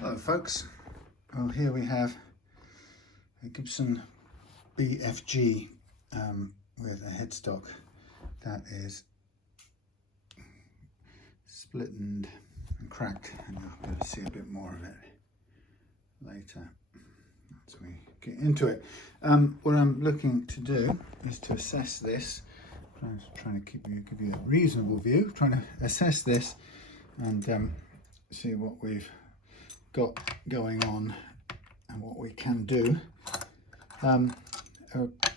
Hello folks, well here we have a Gibson BFG with a headstock that is split and cracked, and you'll be able to see a bit more of it later as we get into it. What I'm looking to do is to assess this. I'm trying to give you a reasonable view, trying to assess this and see what we've got going on and what we can do. A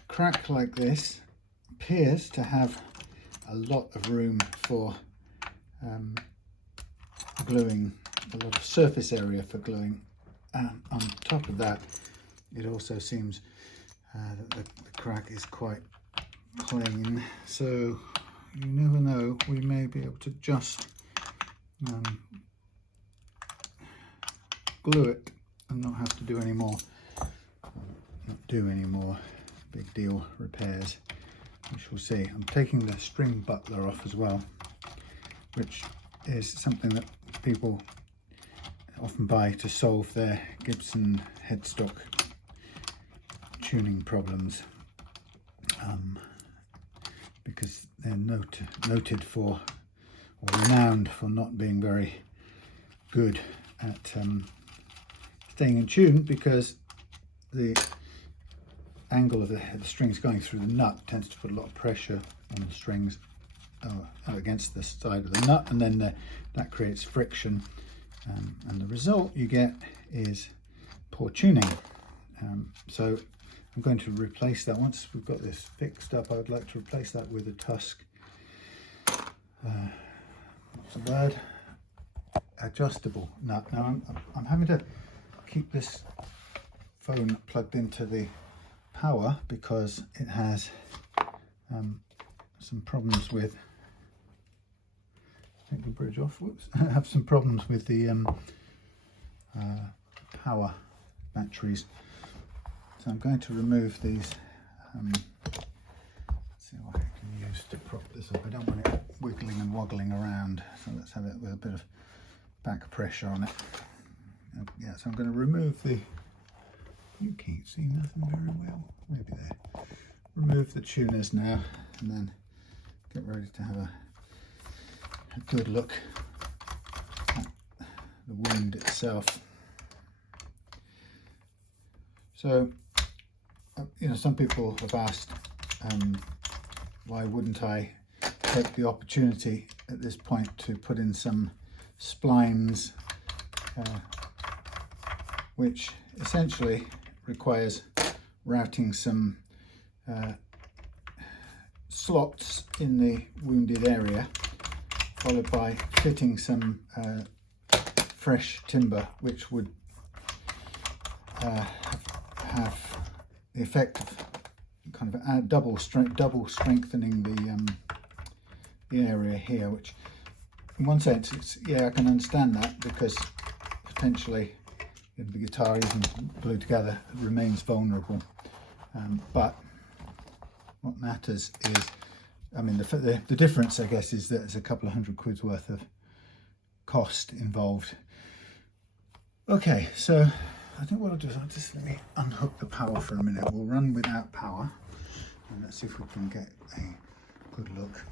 crack like this appears to have a lot of room for gluing, a lot of surface area for gluing. On top of that, it also seems that the crack is quite plain, so you never know, we may be able to just glue it and not have to do any more, big deal repairs. We shall see. I'm taking the string butler off as well, which is something that people often buy to solve their Gibson headstock tuning problems, because they're noted for, or renowned for, not being very good at staying in tune, because the angle of the strings going through the nut tends to put a lot of pressure on the strings against the side of the nut, and then that creates friction, and the result you get is poor tuning. So I'm going to replace that. Once we've got this fixed up, I would like to replace that with a Tusk, what's the word, adjustable nut. Now I'm having to keep this phone plugged into the power because it has some problems with, take the bridge off, whoops, I have some problems with the power batteries. So I'm going to remove these, let's see what I can use to prop this up. I don't want it wiggling and woggling around, so let's have it with a bit of back pressure on it. Yeah, so I'm going to remove the, you can't see nothing very well, maybe there. Remove the tuners now, and then get ready to have a good look at the wound itself. So, you know, some people have asked, why wouldn't I take the opportunity at this point to put in some splines, which essentially requires routing some slots in the wounded area, followed by fitting some fresh timber, which would have the effect of kind of double strengthening the area here, which in one sense, it's, yeah, I can understand that, because potentially the guitar isn't glued together, it remains vulnerable. But what matters is, I mean, the difference, I guess, is that there's a couple of £100 worth of cost involved. Okay, so I think what I'll do is let me unhook the power for a minute. We'll run without power, and let's see if we can get a good look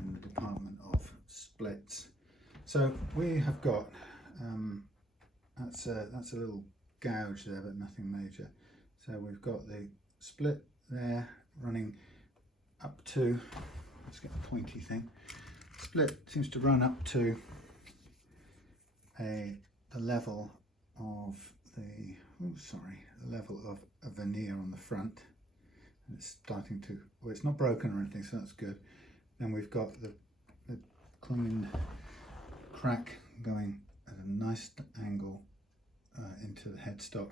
in the department of splits. So we have got, that's a little gouge there, but nothing major. So we've got the split there running up to, let's get the pointy thing. Split seems to run up to the level of the, the level of a veneer on the front. And it's starting to, well, it's not broken or anything, so that's good. Then we've got the clean crack going at a nice angle into the headstock,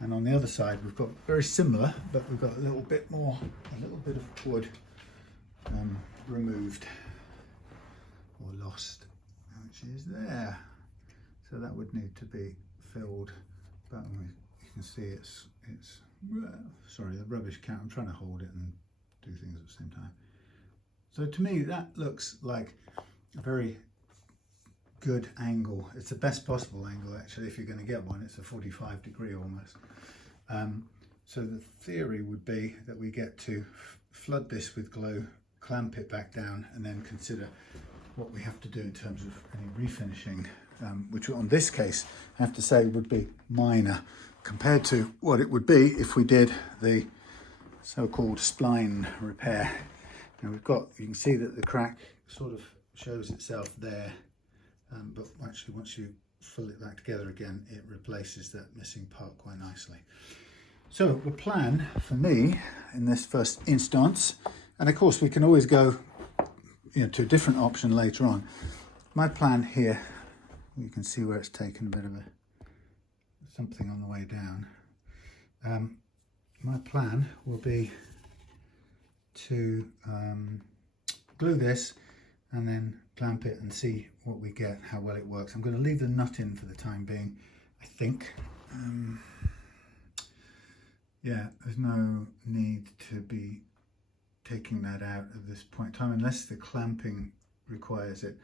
and on the other side we've got very similar, but we've got a little bit of wood removed or lost, which is there. So that would need to be filled, but you can see it's sorry, the rubbish can, I'm trying to hold it and do things at the same time. So to me that looks like a very good angle. It's the best possible angle actually if you're going to get one. It's a 45-degree almost. So the theory would be that we get to flood this with glue, clamp it back down, and then consider what we have to do in terms of any refinishing, which on this case I have to say would be minor compared to what it would be if we did the so-called spline repair. Now we've got, you can see that the crack sort of shows itself there, but actually once you fill it back together again, it replaces that missing part quite nicely. So the plan for me in this first instance, and of course we can always go to a different option later on. My plan here, you can see where it's taken a bit of something on the way down. My plan will be to glue this and then clamp it and see what we get, how well it works. I'm going to leave the nut in for the time being, I think. Yeah, there's no need to be taking that out at this point in time unless the clamping requires it.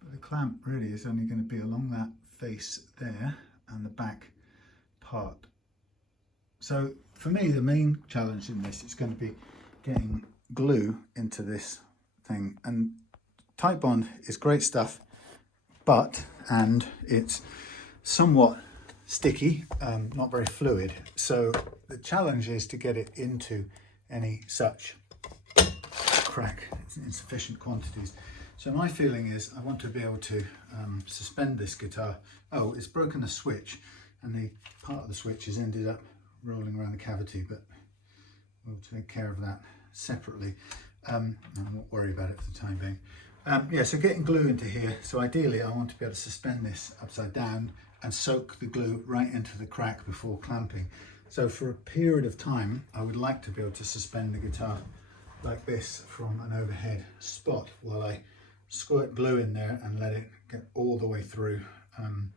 But the clamp really is only going to be along that face there and the back part. So for me, the main challenge in this is going to be getting glue into this thing. And Tight Bond is great stuff, and it's somewhat sticky, not very fluid. So the challenge is to get it into any such crack in sufficient quantities. So my feeling is I want to be able to suspend this guitar. Oh, it's broken a switch, and the part of the switch has ended up rolling around the cavity, but we'll take care of that separately. I won't worry about it for the time being. Yeah, so getting glue into here. So ideally I want to be able to suspend this upside down and soak the glue right into the crack before clamping. So for a period of time, I would like to be able to suspend the guitar like this from an overhead spot while I squirt glue in there and let it get all the way through. And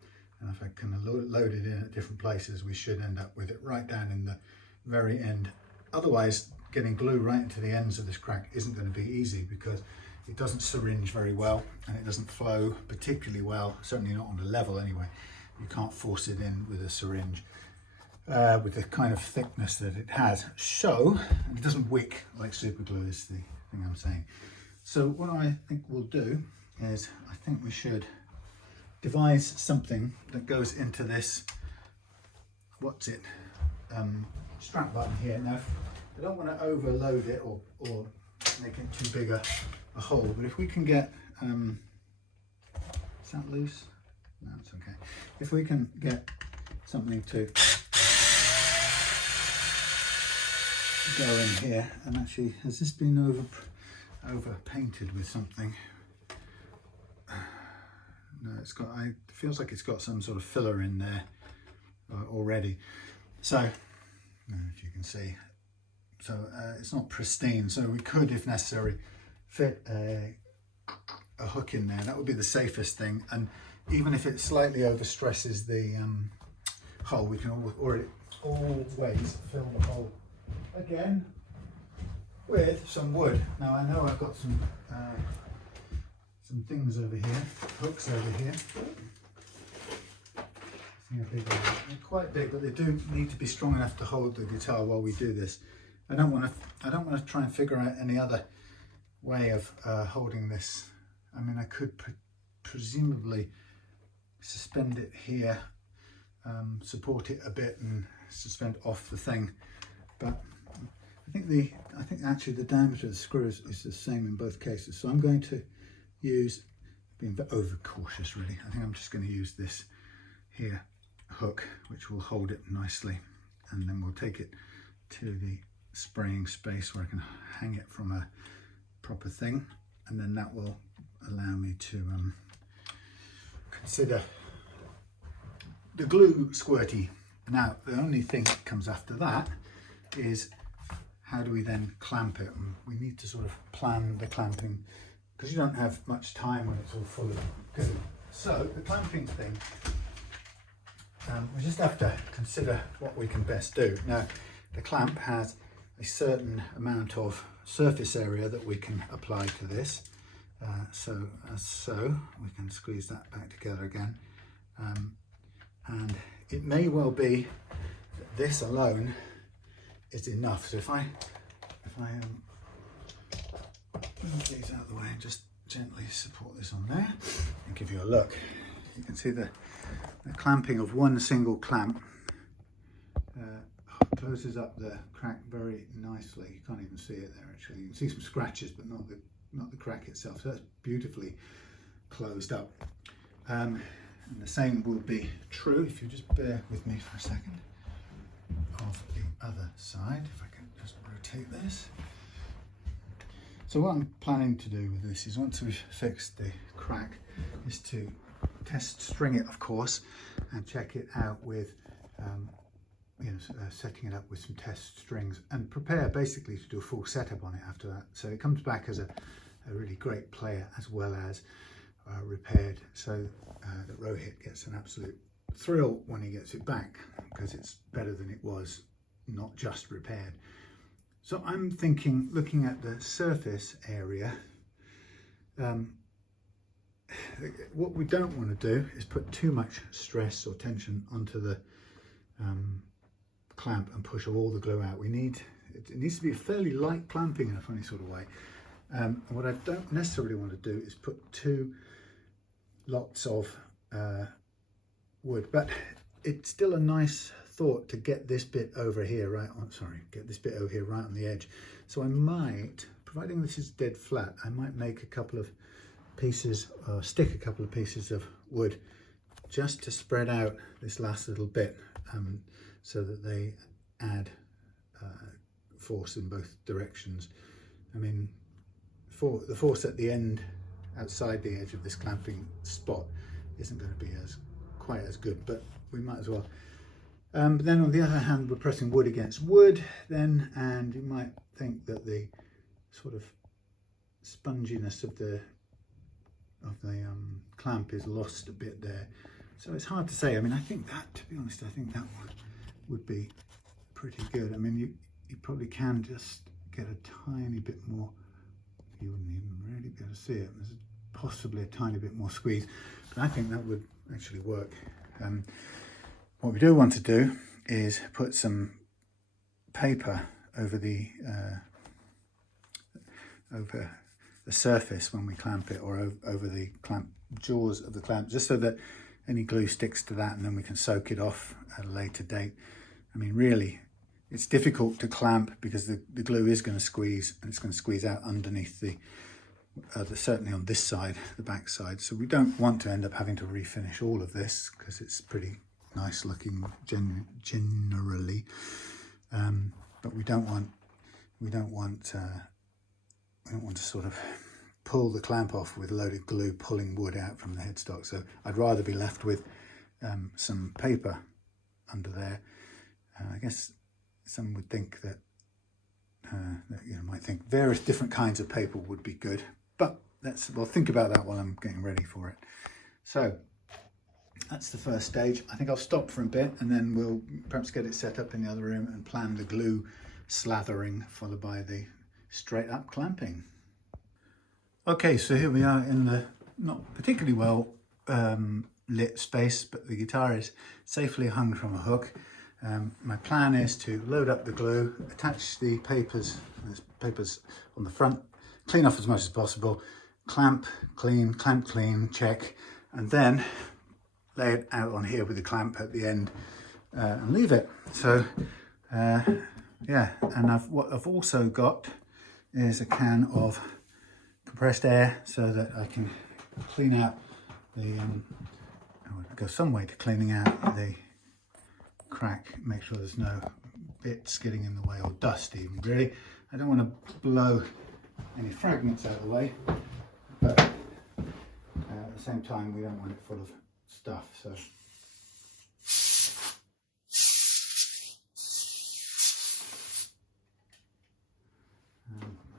if I can load it in at different places, we should end up with it right down in the very end. Otherwise, getting glue right into the ends of this crack isn't going to be easy because it doesn't syringe very well and it doesn't flow particularly well, certainly not on the level anyway. You can't force it in with a syringe with the kind of thickness that it has. So, and it doesn't wick like super glue is the thing I'm saying. So what I think we'll do is, I think we should devise something that goes into this, strap button here. Now, I don't want to overload it or make it too big a hole, but if we can get, is that loose? No, it's okay. If we can get something to go in here, and actually, has this been over painted with something? No, it's got, it feels like it's got some sort of filler in there already. So, I don't know if you can see. So it's not pristine, so we could, if necessary, fit a hook in there. That would be the safest thing. And even if it slightly overstresses the hole, we can always fill the hole again with some wood. Now I know I've got some things over here, hooks over here. See how big they are. They're quite big, but they do need to be strong enough to hold the guitar while we do this. I don't want to try and figure out any other way of holding this. I mean, I could presumably suspend it here, support it a bit, and suspend off the thing. But I think actually the diameter of the screw is the same in both cases. So I'm going to use, being over cautious really, I think I'm just going to use this here hook, which will hold it nicely, and then we'll take it to the spraying space where I can hang it from a proper thing, and then that will allow me to consider the glue squirty. Now the only thing that comes after that is how do we then clamp it, and we need to sort of plan the clamping because you don't have much time when it's all full of goo. So the clamping thing, we just have to consider what we can best do. Now the clamp has a certain amount of surface area that we can apply to this. so we can squeeze that back together again, and it may well be that this alone is enough. So if I move these out of the way and just gently support this on there and give you a look, you can see the clamping of one single clamp closes up the crack very nicely. You can't even see it there actually. You can see some scratches, but not the crack itself. So that's beautifully closed up. And the same will be true, if you just bear with me for a second, of the other side. If I can just rotate this. So what I'm planning to do with this is, once we've fixed the crack, is to test string it, of course, and check it out with setting it up with some test strings, and prepare basically to do a full setup on it after that, so it comes back as a really great player as well as repaired, so that Rohit gets an absolute thrill when he gets it back, because it's better than it was, not just repaired. So I'm thinking, looking at the surface area, what we don't want to do is put too much stress or tension onto the clamp and push all the glue out. It needs to be a fairly light clamping in a funny sort of way. And what I don't necessarily want to do is put two lots of wood, but it's still a nice thought to get this bit over here right on, get this bit over here right on the edge. So I might, providing this is dead flat, I might make a couple of pieces, stick a couple of pieces of wood just to spread out this last little bit, so that they add force in both directions. I mean, the force at the end, outside the edge of this clamping spot, isn't going to be quite as good, but we might as well. But then on the other hand, we're pressing wood against wood then, and you might think that the sort of sponginess of the clamp is lost a bit there. So it's hard to say. I mean, I think that, to be honest, I think that would be pretty good. I mean, you probably can just get a tiny bit more. You wouldn't even really be able to see it. There's possibly a tiny bit more squeeze, but I think that would actually work. What we do want to do is put some paper over the surface when we clamp it, or over the clamp jaws of the clamp, just so that any glue sticks to that, and then we can soak it off at a later date. I mean, really, it's difficult to clamp because the glue is going to squeeze, and it's going to squeeze out underneath the certainly on this side, the back side. So we don't want to end up having to refinish all of this, because it's pretty nice looking generally, but we don't want to sort of pull the clamp off with loaded glue pulling wood out from the headstock. So I'd rather be left with some paper under there. I guess some would think that might think various different kinds of paper would be good, but we'll think about that while I'm getting ready for it. So that's the first stage. I think I'll stop for a bit, and then we'll perhaps get it set up in the other room and plan the glue slathering, followed by the straight up clamping. Okay, so here we are in the not particularly well lit space, but the guitar is safely hung from a hook. My plan is to load up the glue, attach the papers, there's papers on the front, clean off as much as possible, clamp clean, check, and then lay it out on here with the clamp at the end and leave it. So yeah, and what I've also got is a can of compressed air, so that I can clean out the go some way to cleaning out the crack, make sure there's no bits getting in the way, or dust even, really. I don't want to blow any fragments out of the way, but at the same time we don't want it full of stuff. So I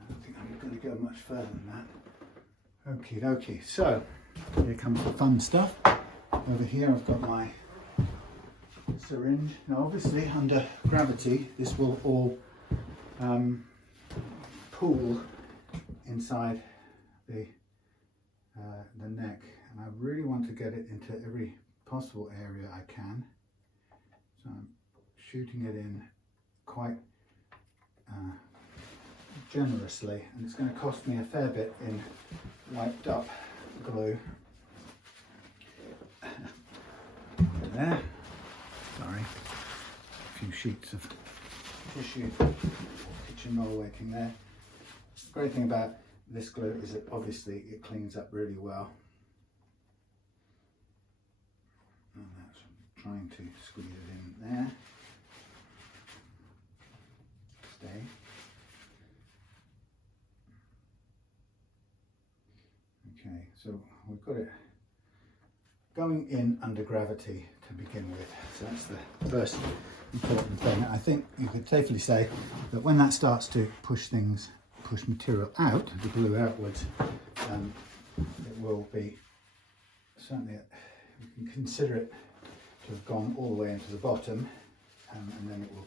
don't think I'm going to go much further than that. Okie dokie, so here comes the fun stuff. Over here I've got my syringe. Now obviously under gravity this will all pool inside the the neck, and I really want to get it into every possible area I can. So I'm shooting it in quite generously, and it's going to cost me a fair bit in wiped up glue. There, sorry, a few sheets of tissue, kitchen roll waiting there. The great thing about this glue is that obviously it cleans up really well. And that's trying to squeeze it in there. Stay. Okay, so we've got it going in under gravity to begin with. So that's the first important thing. I think you could safely say that when that starts to push material out, the glue outwards, it will be certainly, you can consider it to have gone all the way into the bottom, and then it will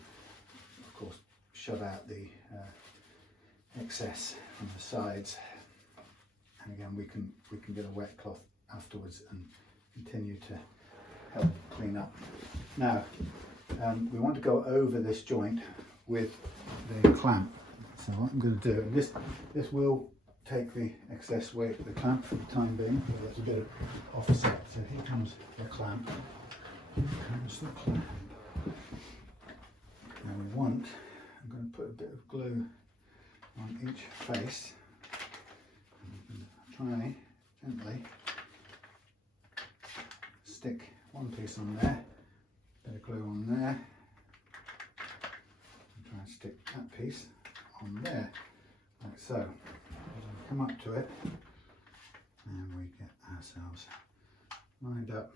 of course shove out the excess from the sides, and again we can get a wet cloth afterwards and continue to help clean up. Now we want to go over this joint with the clamp. So what I'm going to do, and this will take the excess weight of the clamp for the time being, but there's a bit of offset. So here comes the clamp. Here comes the clamp. Now I'm going to put a bit of glue on each face. And try gently stick one piece on there, bit of glue on there, and try and stick that piece on there, like so. Come up to it, and we get ourselves lined up.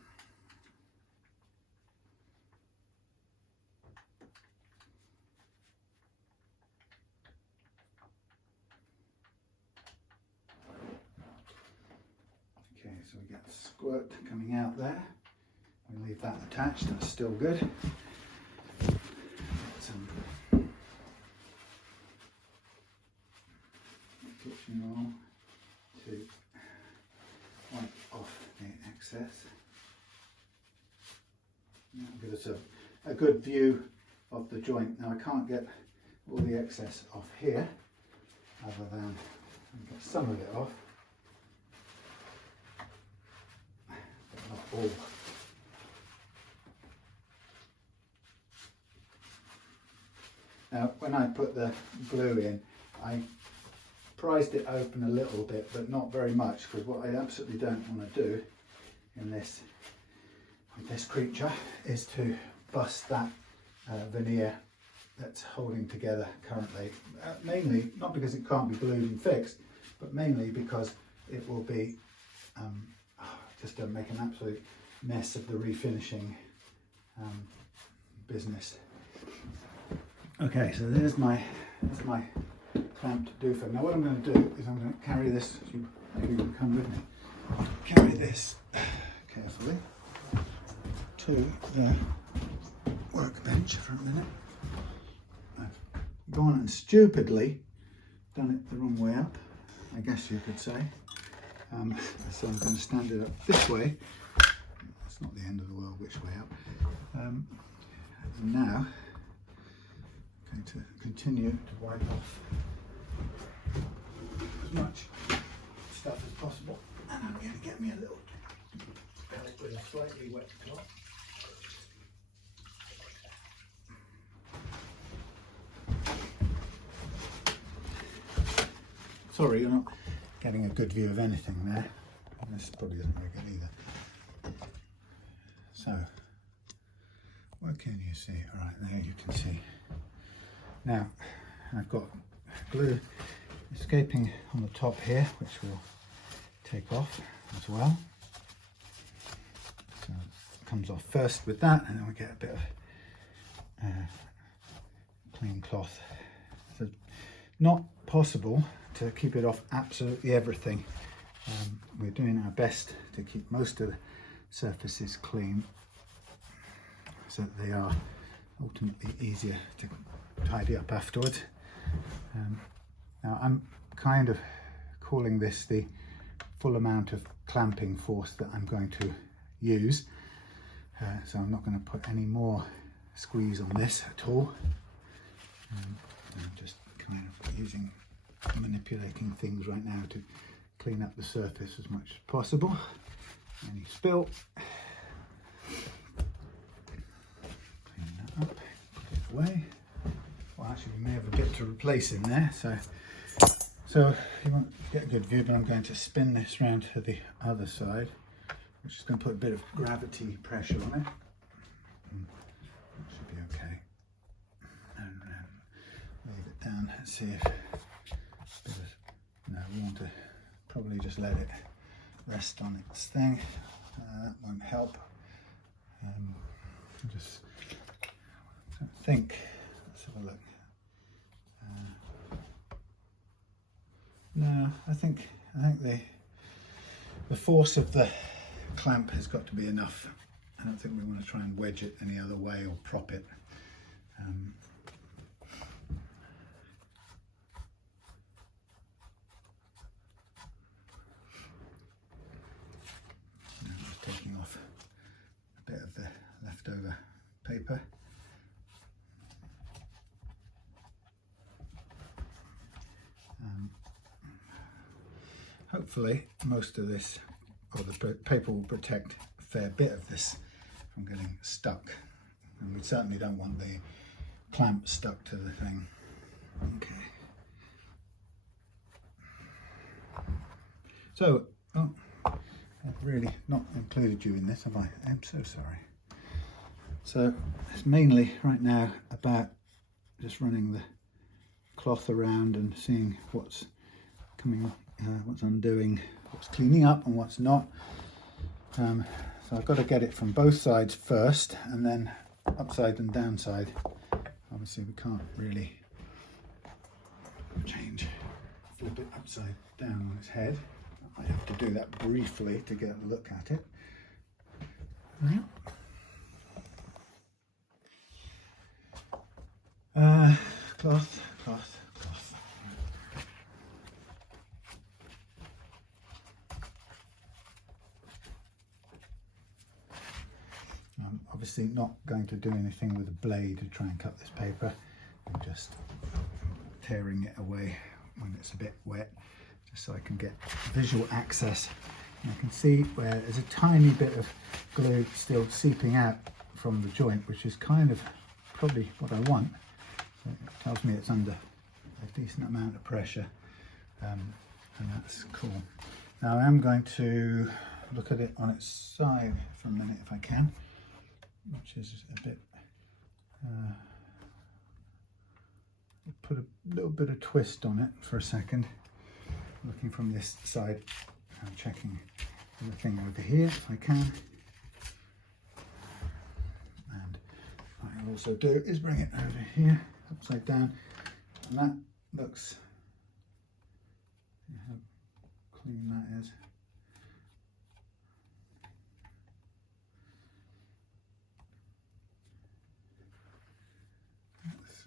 Okay, so we get the squirt coming out there. We leave that attached, that's still good. Get some kitchen roll to wipe off the excess. That'll give us a good view of the joint. Now I can't get all the excess off here, other than get some of it off, but not all. Now when I put the glue in, I prized it open a little bit, but not very much, because what I absolutely don't want to do in this with this creature is to bust that veneer that's holding together currently. Mainly not because it can't be glued and fixed, but mainly because it will be just to make an absolute mess of the refinishing business. Okay, so there's my clamped doofer. Now what I'm going to do is I'm going to carry this, you can come with me, carry this carefully to the workbench for a minute. I've gone and stupidly done it the wrong way up, I guess you could say. So I'm going to stand it up this way. It's not the end of the world which way up. And now I'm going to continue to wipe off as much stuff as possible, and I'm going to get me a little pellet with a slightly wet cloth. Sorry, you're not getting a good view of anything there. This probably isn't very good either. So, what can you see? All right, there you can see. Now, I've got glue escaping on the top here, which we'll take off as well. So it comes off first with that, and then we get a bit of clean cloth. So not possible to keep it off absolutely everything. We're doing our best to keep most of the surfaces clean, so that they are ultimately easier to tidy up afterwards. Now I'm kind of calling this the full amount of clamping force that I'm going to use. So I'm not going to put any more squeeze on this at all. I'm just kind of manipulating things right now to clean up the surface as much as possible. Any spill, clean that up, put it away. Well, actually we may have a bit to replace in there, so you want to get a good view, but I'm going to spin this round to the other side, which is going to put a bit of gravity pressure on it. That should be okay. And leave it down. Let's see if no, we want to probably just let it rest on its thing. That won't help. Just think. Let's have a look. No, I think the force of the clamp has got to be enough. I don't think we want to try and wedge it any other way or prop it. Just taking off a bit of the leftover paper. Hopefully most of this, or the paper will protect a fair bit of this from getting stuck, and we certainly don't want the clamp stuck to the thing. Okay. So, I've really not included you in this, have I? I'm so sorry. So it's mainly right now about just running the cloth around and seeing what's coming, what's undoing, what's cleaning up and what's not. So I've got to get it from both sides first, and then upside and downside. Obviously we can't really flip it upside down on its head. I have to do that briefly to get a look at it. Cloth. I'm obviously not going to do anything with a blade to try and cut this paper. I'm just tearing it away when it's a bit wet, just so I can get visual access. And I can see where there's a tiny bit of glue still seeping out from the joint, which is kind of probably what I want. So it tells me it's under a decent amount of pressure, and that's cool. Now I am going to look at it on its side for a minute if I can, which is a bit, put a little bit of twist on it for a second. Looking from this side, I'm checking everything over here if I can. And what I'll also do is bring it over here, upside down, and that looks, see how clean that is.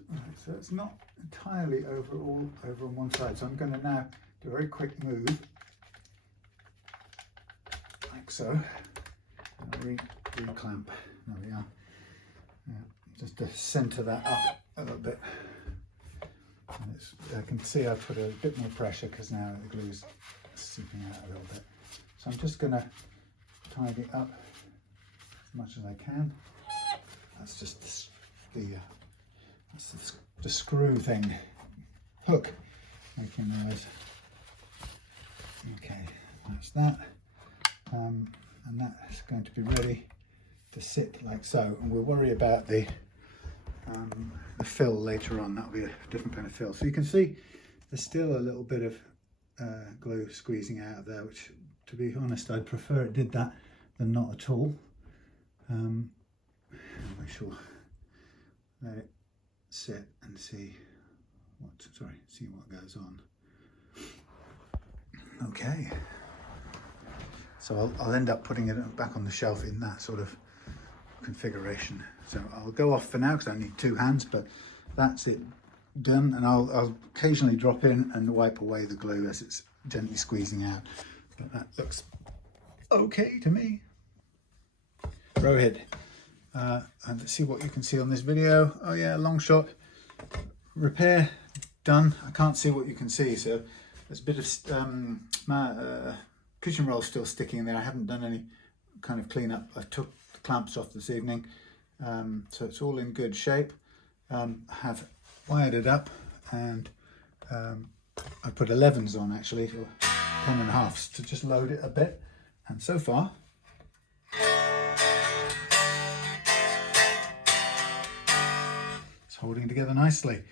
Right, so it's not entirely over on one side, so I'm going to now do a very quick move, like so, and re-clamp. There we are. Yeah, just to centre that up a little bit. And I can see I've put a bit more pressure because now the glue is seeping out a little bit. So I'm just going to tidy it up as much as I can. That's just the screw thing, hook, making noise. Okay, that's that. And that's going to be ready to sit like so. And we'll worry about the fill later on. That'll be a different kind of fill. So you can see there's still a little bit of glue squeezing out of there, which, to be honest, I'd prefer it did that than not at all. We shall let it sit and see what goes on. Okay, so I'll end up putting it back on the shelf in that sort of configuration. So I'll go off for now because I need two hands, but that's it done, and I'll occasionally drop in and wipe away the glue as it's gently squeezing out. but that looks okay to me. Rohit, and let's see what you can see on this video. Oh yeah, long shot repair done. I can't see what you can see, so there's a bit of kitchen roll still sticking in there. I haven't done any kind of cleanup. I took the clamps off this evening, so it's all in good shape. I have wired it up, and I put 11s on actually, or 10.5s to just load it a bit, and so far it's holding together nicely.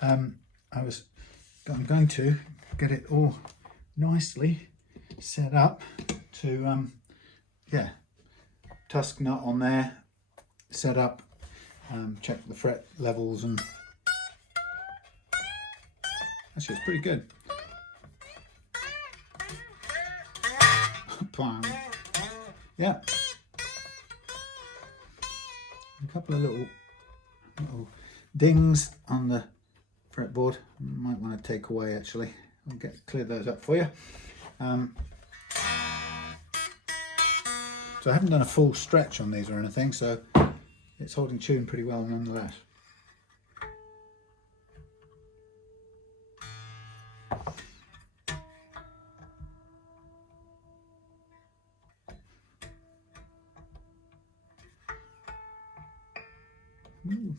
I'm going to get it all nicely set up to yeah, tusk nut on there, set up, check the fret levels, and actually it's pretty good. Yeah, a couple of little dings on the fretboard. Might want to take away actually. I'll clear those up for you. So I haven't done a full stretch on these or anything, so it's holding tune pretty well nonetheless. Ooh.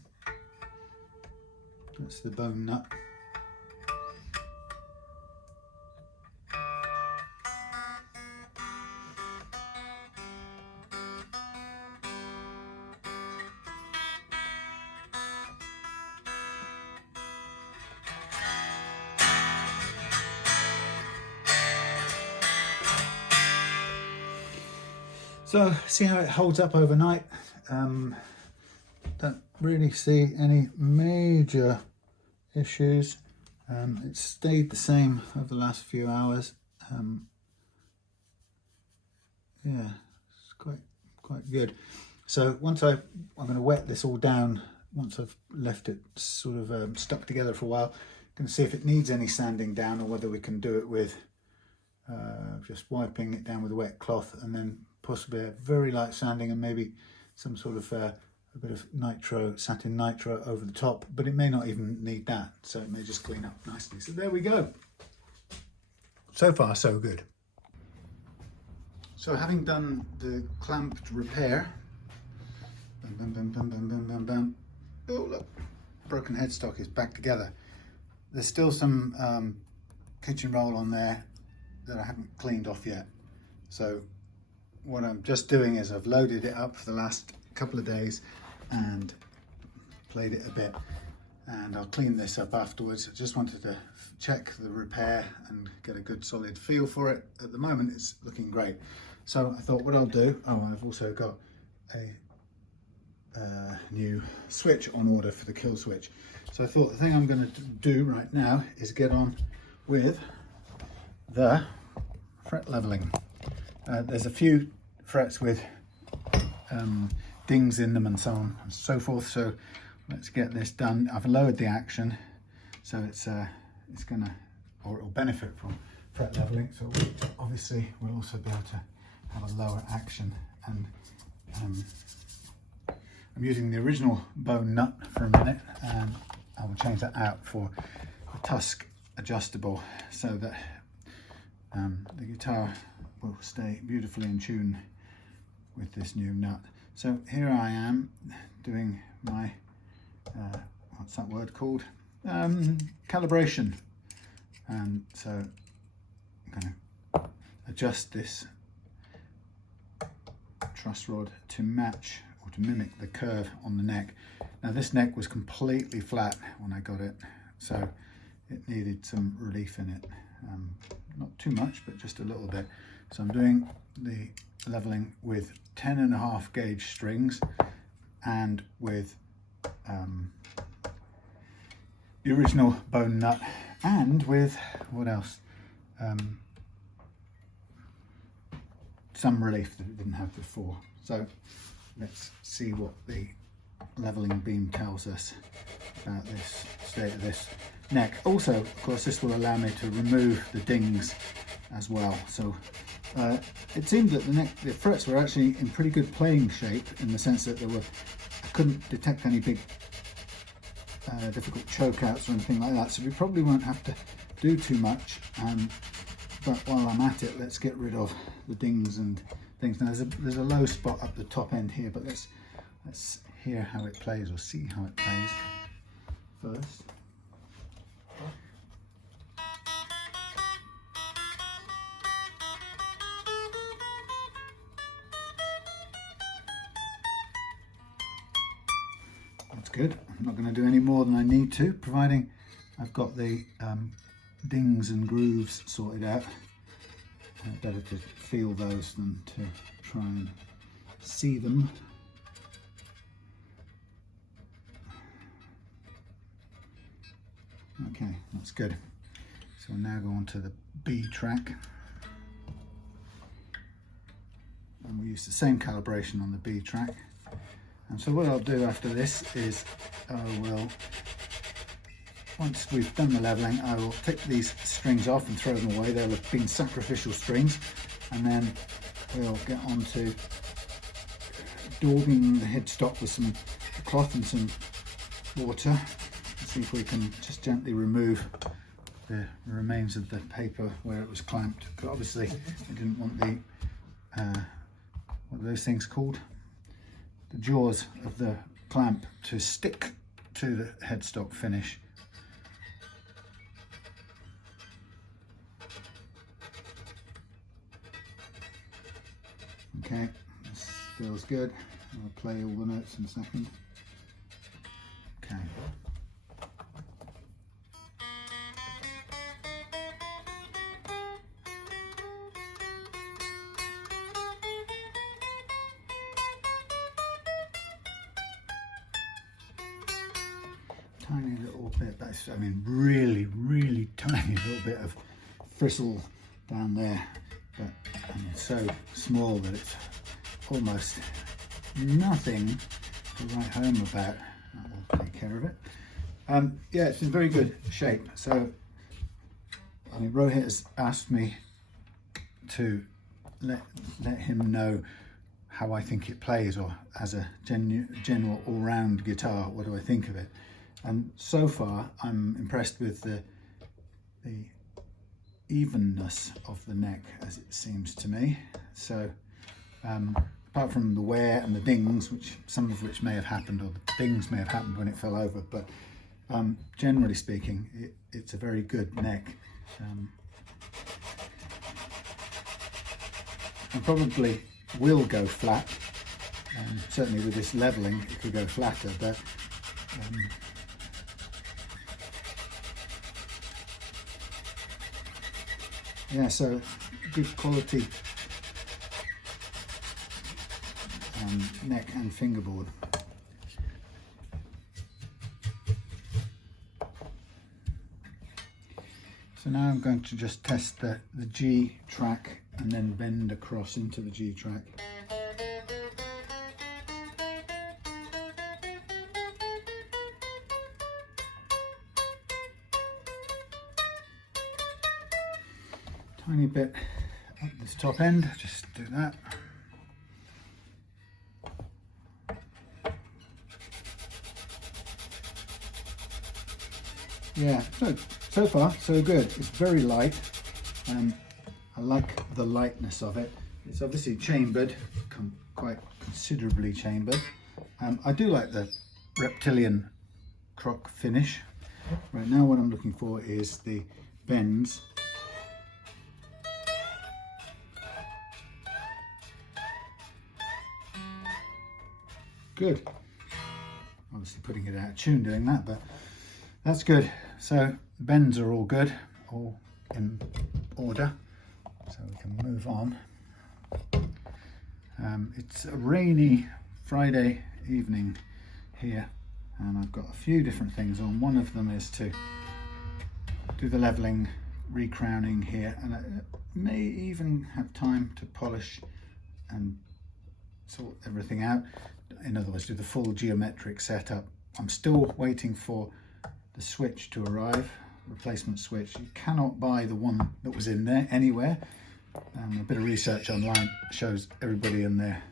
That's the bone nut. So see how it holds up overnight. Don't really see any major issues. It's stayed the same over the last few hours. Yeah, it's quite good. So once I'm going to wet this all down. Once I've left it sort of stuck together for a while, I'm going to see if it needs any sanding down, or whether we can do it with just wiping it down with a wet cloth, and then possibly a very light sanding and maybe some sort of a bit of nitro, satin nitro over the top, but it may not even need that, so it may just clean up nicely. So there we go. So far so good. So having done the clamped repair, oh look, broken headstock is back together. There's still some kitchen roll on there that I haven't cleaned off yet. So what I'm just doing is I've loaded it up for the last couple of days and played it a bit, and I'll clean this up afterwards. I just wanted to check the repair and get a good solid feel for it. At the moment it's looking great. So I thought what I'll do, I've also got a new switch on order for the kill switch. So I thought the thing I'm going to do right now is get on with the fret leveling. There's a few frets with dings in them and so on and so forth, so let's get this done. I've lowered the action, so it's gonna, or it'll benefit from fret leveling, so obviously we'll also be able to have a lower action. And I'm using the original bone nut for a minute, and I will change that out for a tusk adjustable, so that the guitar will stay beautifully in tune with this new nut. So here I am doing my what's that word called, calibration, and so I'm going to adjust this truss rod to match, or to mimic, the curve on the neck. Now this neck was completely flat when I got it, so it needed some relief in it. Not too much, but just a little bit. So I'm doing the leveling with 10.5 gauge strings, and with the original bone nut, and with what else? Some relief that it didn't have before. So let's see what the leveling beam tells us about this state of this neck. Also, of course, this will allow me to remove the dings as well. So it seemed that the frets were actually in pretty good playing shape, in the sense that I couldn't detect any big difficult choke outs or anything like that, so we probably won't have to do too much. But while I'm at it, let's get rid of the dings and things. Now there's a low spot up the top end here, but let's hear how it plays, or see how it plays first. That's good. I'm not going to do any more than I need to, providing I've got the dings and grooves sorted out. Better to feel those than to try and see them. Okay, that's good. So we'll now go on to the B track. And we'll use the same calibration on the B track. And so what I'll do after this is once we've done the leveling, I will take these strings off and throw them away. They'll have been sacrificial strings. And then we'll get on to daubing the headstock with some cloth and some water. See if we can just gently remove the remains of the paper where it was clamped. Because obviously I didn't want the, what are those things called? The jaws of the clamp to stick to the headstock finish. Okay, this feels good. I'll play all the notes in a second. Okay. Tiny little bit, that's, I mean, really tiny little bit of fristle down there, but I mean, so small that it's almost nothing to write home about. That will take care of it. Yeah, it's in very good shape. So, I mean, Rohit has asked me to let him know how I think it plays, or as a general all-round guitar, what do I think of it? And so far, I'm impressed with the evenness of the neck, as it seems to me. So, apart from the wear and the dings, which some of which may have happened, or the dings may have happened when it fell over, but generally speaking, it's a very good neck. I probably will go flat. Certainly with this leveling, it could go flatter, but yeah, so good quality neck and fingerboard. So now I'm going to just test the G track and then bend across into the G track. Tiny bit at this top end, just do that. Yeah, so far so good. It's very light. I like the lightness of it. It's obviously chambered, quite considerably chambered. I do like the reptilian croc finish. Right now what I'm looking for is the bends. Good. Obviously putting it out of tune doing that, but that's good. So bends are all good, all in order. So we can move on. It's a rainy Friday evening here, and I've got a few different things on. One of them is to do the leveling, recrowning here, and I may even have time to polish and sort everything out. In other words, do the full geometric setup. I'm still waiting for the switch to arrive, replacement switch. You cannot buy the one that was in there anywhere. A bit of research online shows everybody and their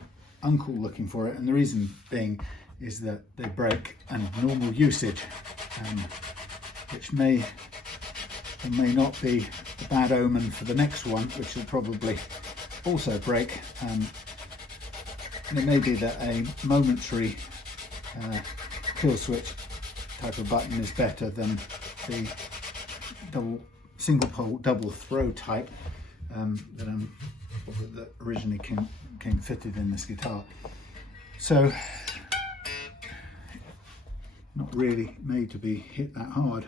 uncle looking for it, and the reason being is that they break under normal usage, which may or may not be a bad omen for the next one, which will probably also break. And it may be that a momentary kill switch type of button is better than the single pole double throw type that originally came fitted in this guitar. So not really made to be hit that hard.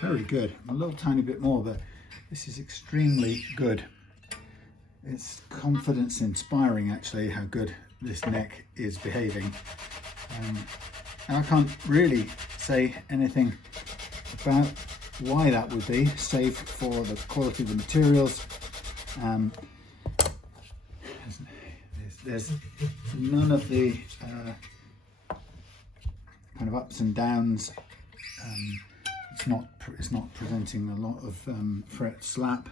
Very good. A little tiny bit more, but this is extremely good. It's confidence inspiring actually how good this neck is behaving. And I can't really say anything about why that would be, save for the quality of the materials. There's none of the kind of ups and downs. It's not presenting a lot of fret slap.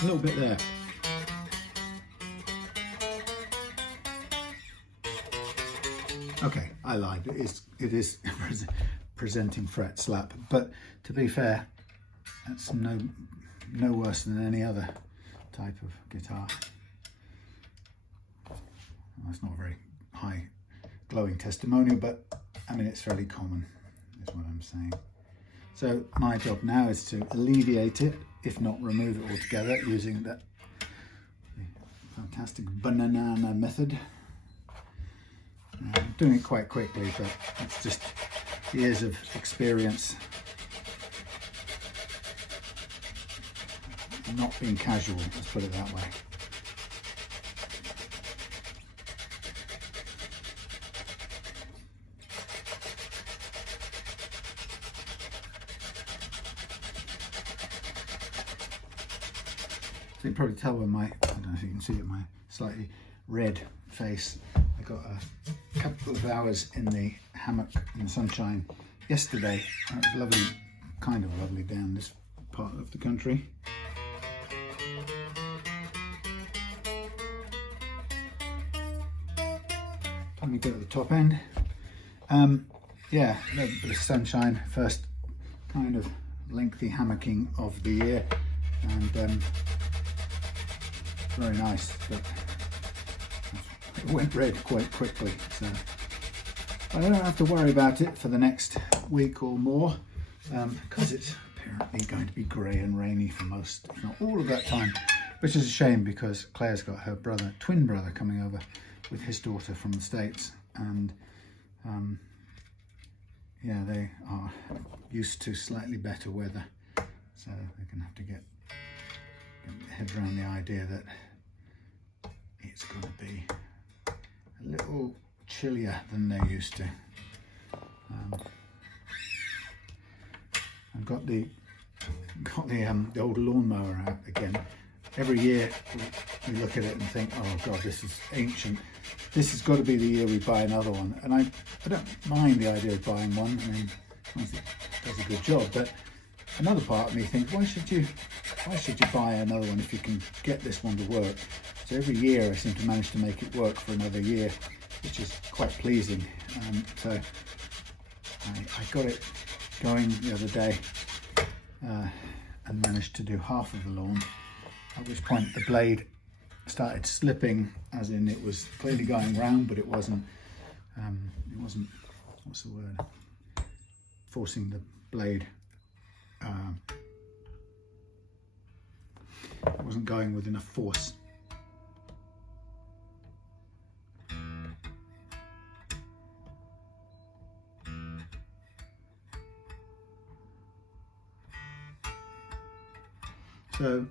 A little bit there. Okay, I lied. It is presenting fret slap, but to be fair, that's no worse than any other type of guitar. Well, it's not a very high glowing testimonial, but I mean it's fairly common, is what I'm saying. So my job now is to alleviate it, if not remove it altogether, using the fantastic banana method. I'm doing it quite quickly, but it's just years of experience, not being casual, let's put it that way. So you can probably tell by my, I don't know if you can see it, my slightly red face. I got a couple of hours in the hammock in the sunshine yesterday. It was lovely, kind of lovely down this part of the country. Time to go to the top end. Yeah, a little bit of sunshine, first kind of lengthy hammocking of the year, and very nice, but it went red quite quickly, so I don't have to worry about it for the next week or more, because it's apparently going to be grey and rainy for most, if not all of that time, which is a shame because Claire's got her twin brother coming over with his daughter from the States, and yeah, they are used to slightly better weather, so they're going to have to get their head around the idea that it's going to be a little chillier than they're used to. I've got the old lawnmower out again. Every year we look at it and think, oh God, this is ancient. This has got to be the year we buy another one. And I don't mind the idea of buying one. I mean, it does a good job. But another part of me thinks, why should you buy another one if you can get this one to work? So every year I seem to manage to make it work for another year, which is quite pleasing. So I got it going the other day and managed to do half of the lawn, at which point the blade started slipping, as in it was clearly going round, but it wasn't, what's the word, forcing the blade, it wasn't going with enough force. So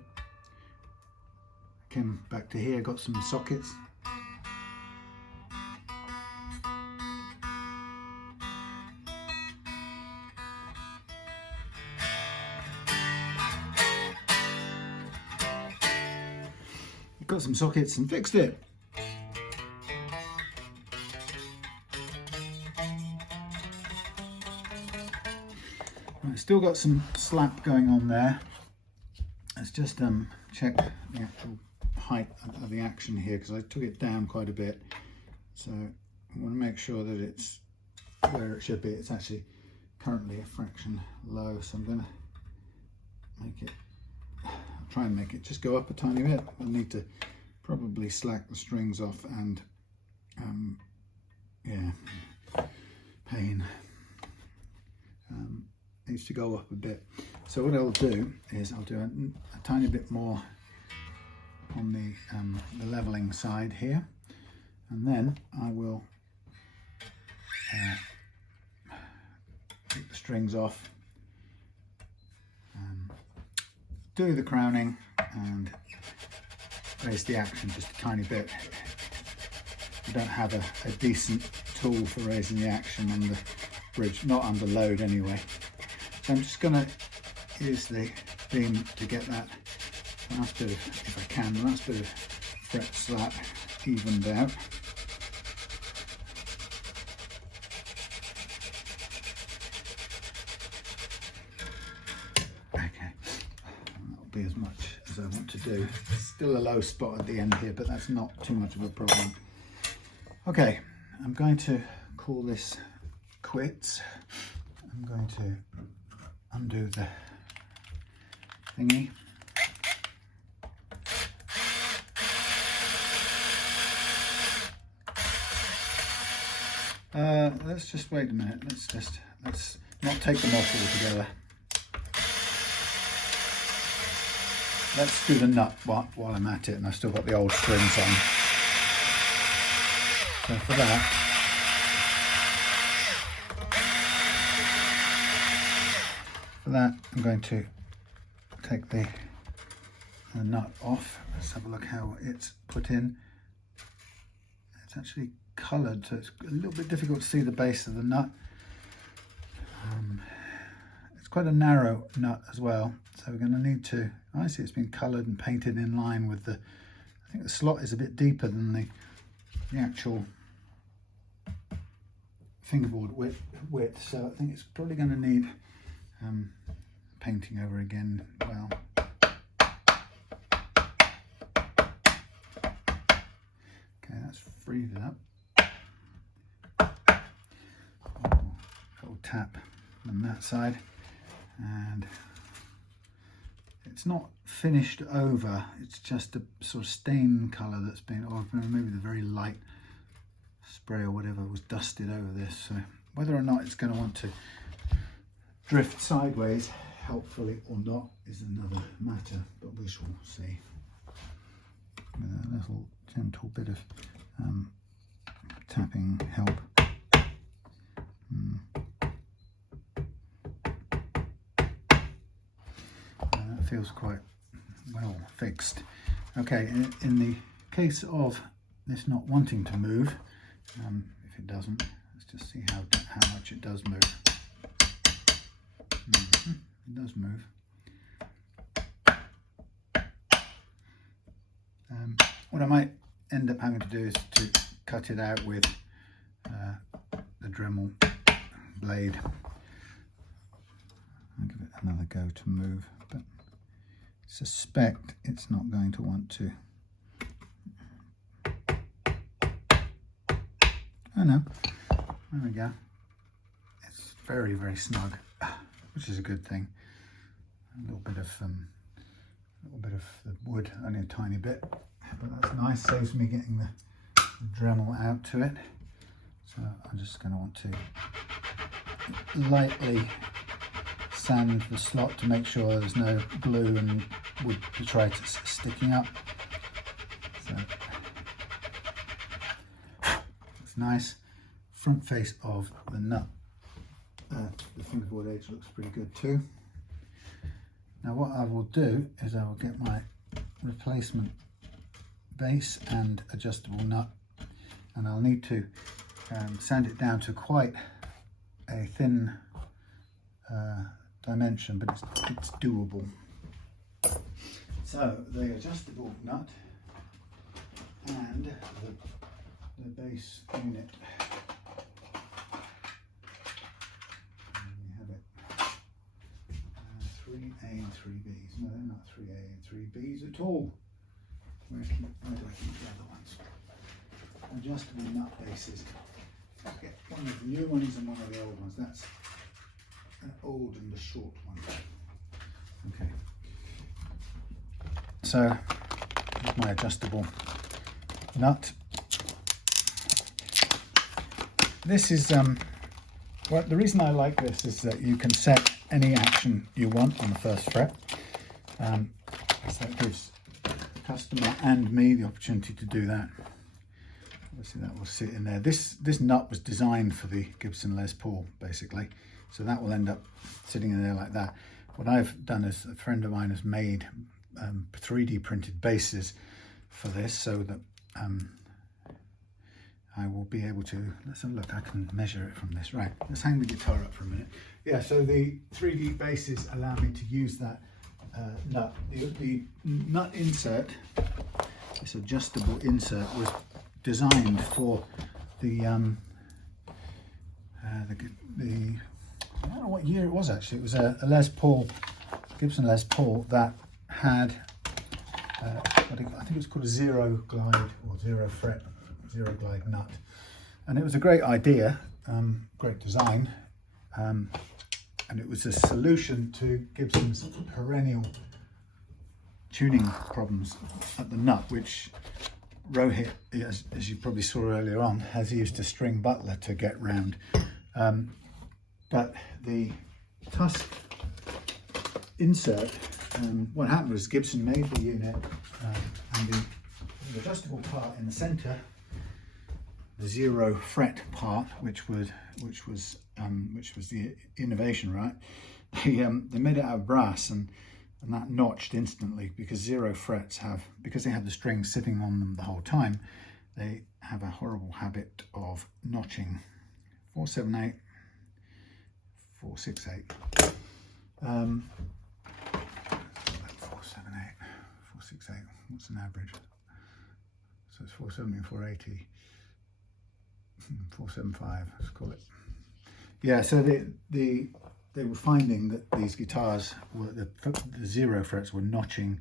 came back to here, got some sockets. got some sockets and fixed it. Right, still got some slap going on there. Let's just check the actual height of the action here, because I took it down quite a bit. So I want to make sure that it's where it should be. It's actually currently a fraction low, so I'm going to make it, try and make it just go up a tiny bit. I'll need to probably slack the strings off, and yeah, pain. Needs to go up a bit. So what I'll do is I'll do a tiny bit more on the leveling side here, and then I will take the strings off, do the crowning and raise the action just a tiny bit. I don't have a decent tool for raising the action on the bridge, not under load anyway. So I'm just going to use the beam to get that last bit of, if I can, the last bit of fret slap evened out. Okay, that'll be as much as I want to do. Still a low spot at the end here, but that's not too much of a problem. Okay, I'm going to call this quits. I'm going to undo the thingy. Let's just wait a minute. Let's not take them off altogether. Let's do the nut while I'm at it, and I've still got the old strings on. So for that, I'm going to take the nut off. Let's have a look how it's put in. It's actually coloured, so it's a little bit difficult to see the base of the nut. It's quite a narrow nut as well, so we're going to need to, I see it's been coloured and painted in line with the, I think the slot is a bit deeper than the actual fingerboard width, so I think it's probably going to need painting over again. Well, okay, that's freed it up. Little tap on that side, and it's not finished over, it's just a sort of stain colour that's been, or maybe the very light spray or whatever was dusted over this. So whether or not it's going to want to drift sideways helpfully or not is another matter, but we shall see. With a little gentle bit of tapping help. That feels quite well fixed. Okay, in the case of this not wanting to move, if it doesn't, let's just see how much it does move. It does move. What I might end up having to do is to cut it out with the Dremel blade. I'll give it another go to move, but suspect it's not going to want to. Oh no, there we go. It's very, very snug, which is a good thing. A little bit of the wood, only a tiny bit, but that's nice. Saves me getting the Dremel out to it. So I'm just going to want to lightly sand the slot to make sure there's no glue and wood detritus sticking up. So it's nice. Front face of the nut, the fingerboard edge looks pretty good too. Now what I will do is I will get my replacement base and adjustable nut, and I'll need to sand it down to quite a thin dimension, but it's doable. So the adjustable nut and the bass unit. And we have it. 3A and 3Bs. No, they're not 3A and 3Bs at all. Where do I keep the other ones? Adjustable nut bases. Let's get one of the new ones and one of the old ones. That's an old and the short one. Okay. So here's my adjustable nut. This is well, the reason I like this is that you can set any action you want on the first fret. So it gives the customer and me the opportunity to do that. Obviously that will sit in there. This nut was designed for the Gibson Les Paul basically, so that will end up sitting in there like that. What I've done is a friend of mine has made 3D printed bases for this, so that I will be able to, let's have a look, I can measure it from this. Right, let's hang the guitar up for a minute. Yeah, so the 3D bases allow me to use that nut. The nut insert, this adjustable insert, was designed for the I don't know what year it was actually. It was a Les Paul, Gibson Les Paul, that had I think it was called a zero glide or zero glide nut, and it was a great idea, great design, and it was a solution to Gibson's perennial tuning problems at the nut, which Rohit, as you probably saw earlier on, has used a string butler to get round. But the Truss insert, what happened was Gibson made the unit, and the adjustable part in the centre, the 0 fret part, which was the innovation, right? They made it out of brass, and that notched instantly, because 0 frets because they have the strings sitting on them the whole time, they have a horrible habit of notching. 478, 468. 478, 468. What's an average? So it's 470 and 480. 475, let's call it. Yeah, so they were finding that these guitars were the 0 frets were notching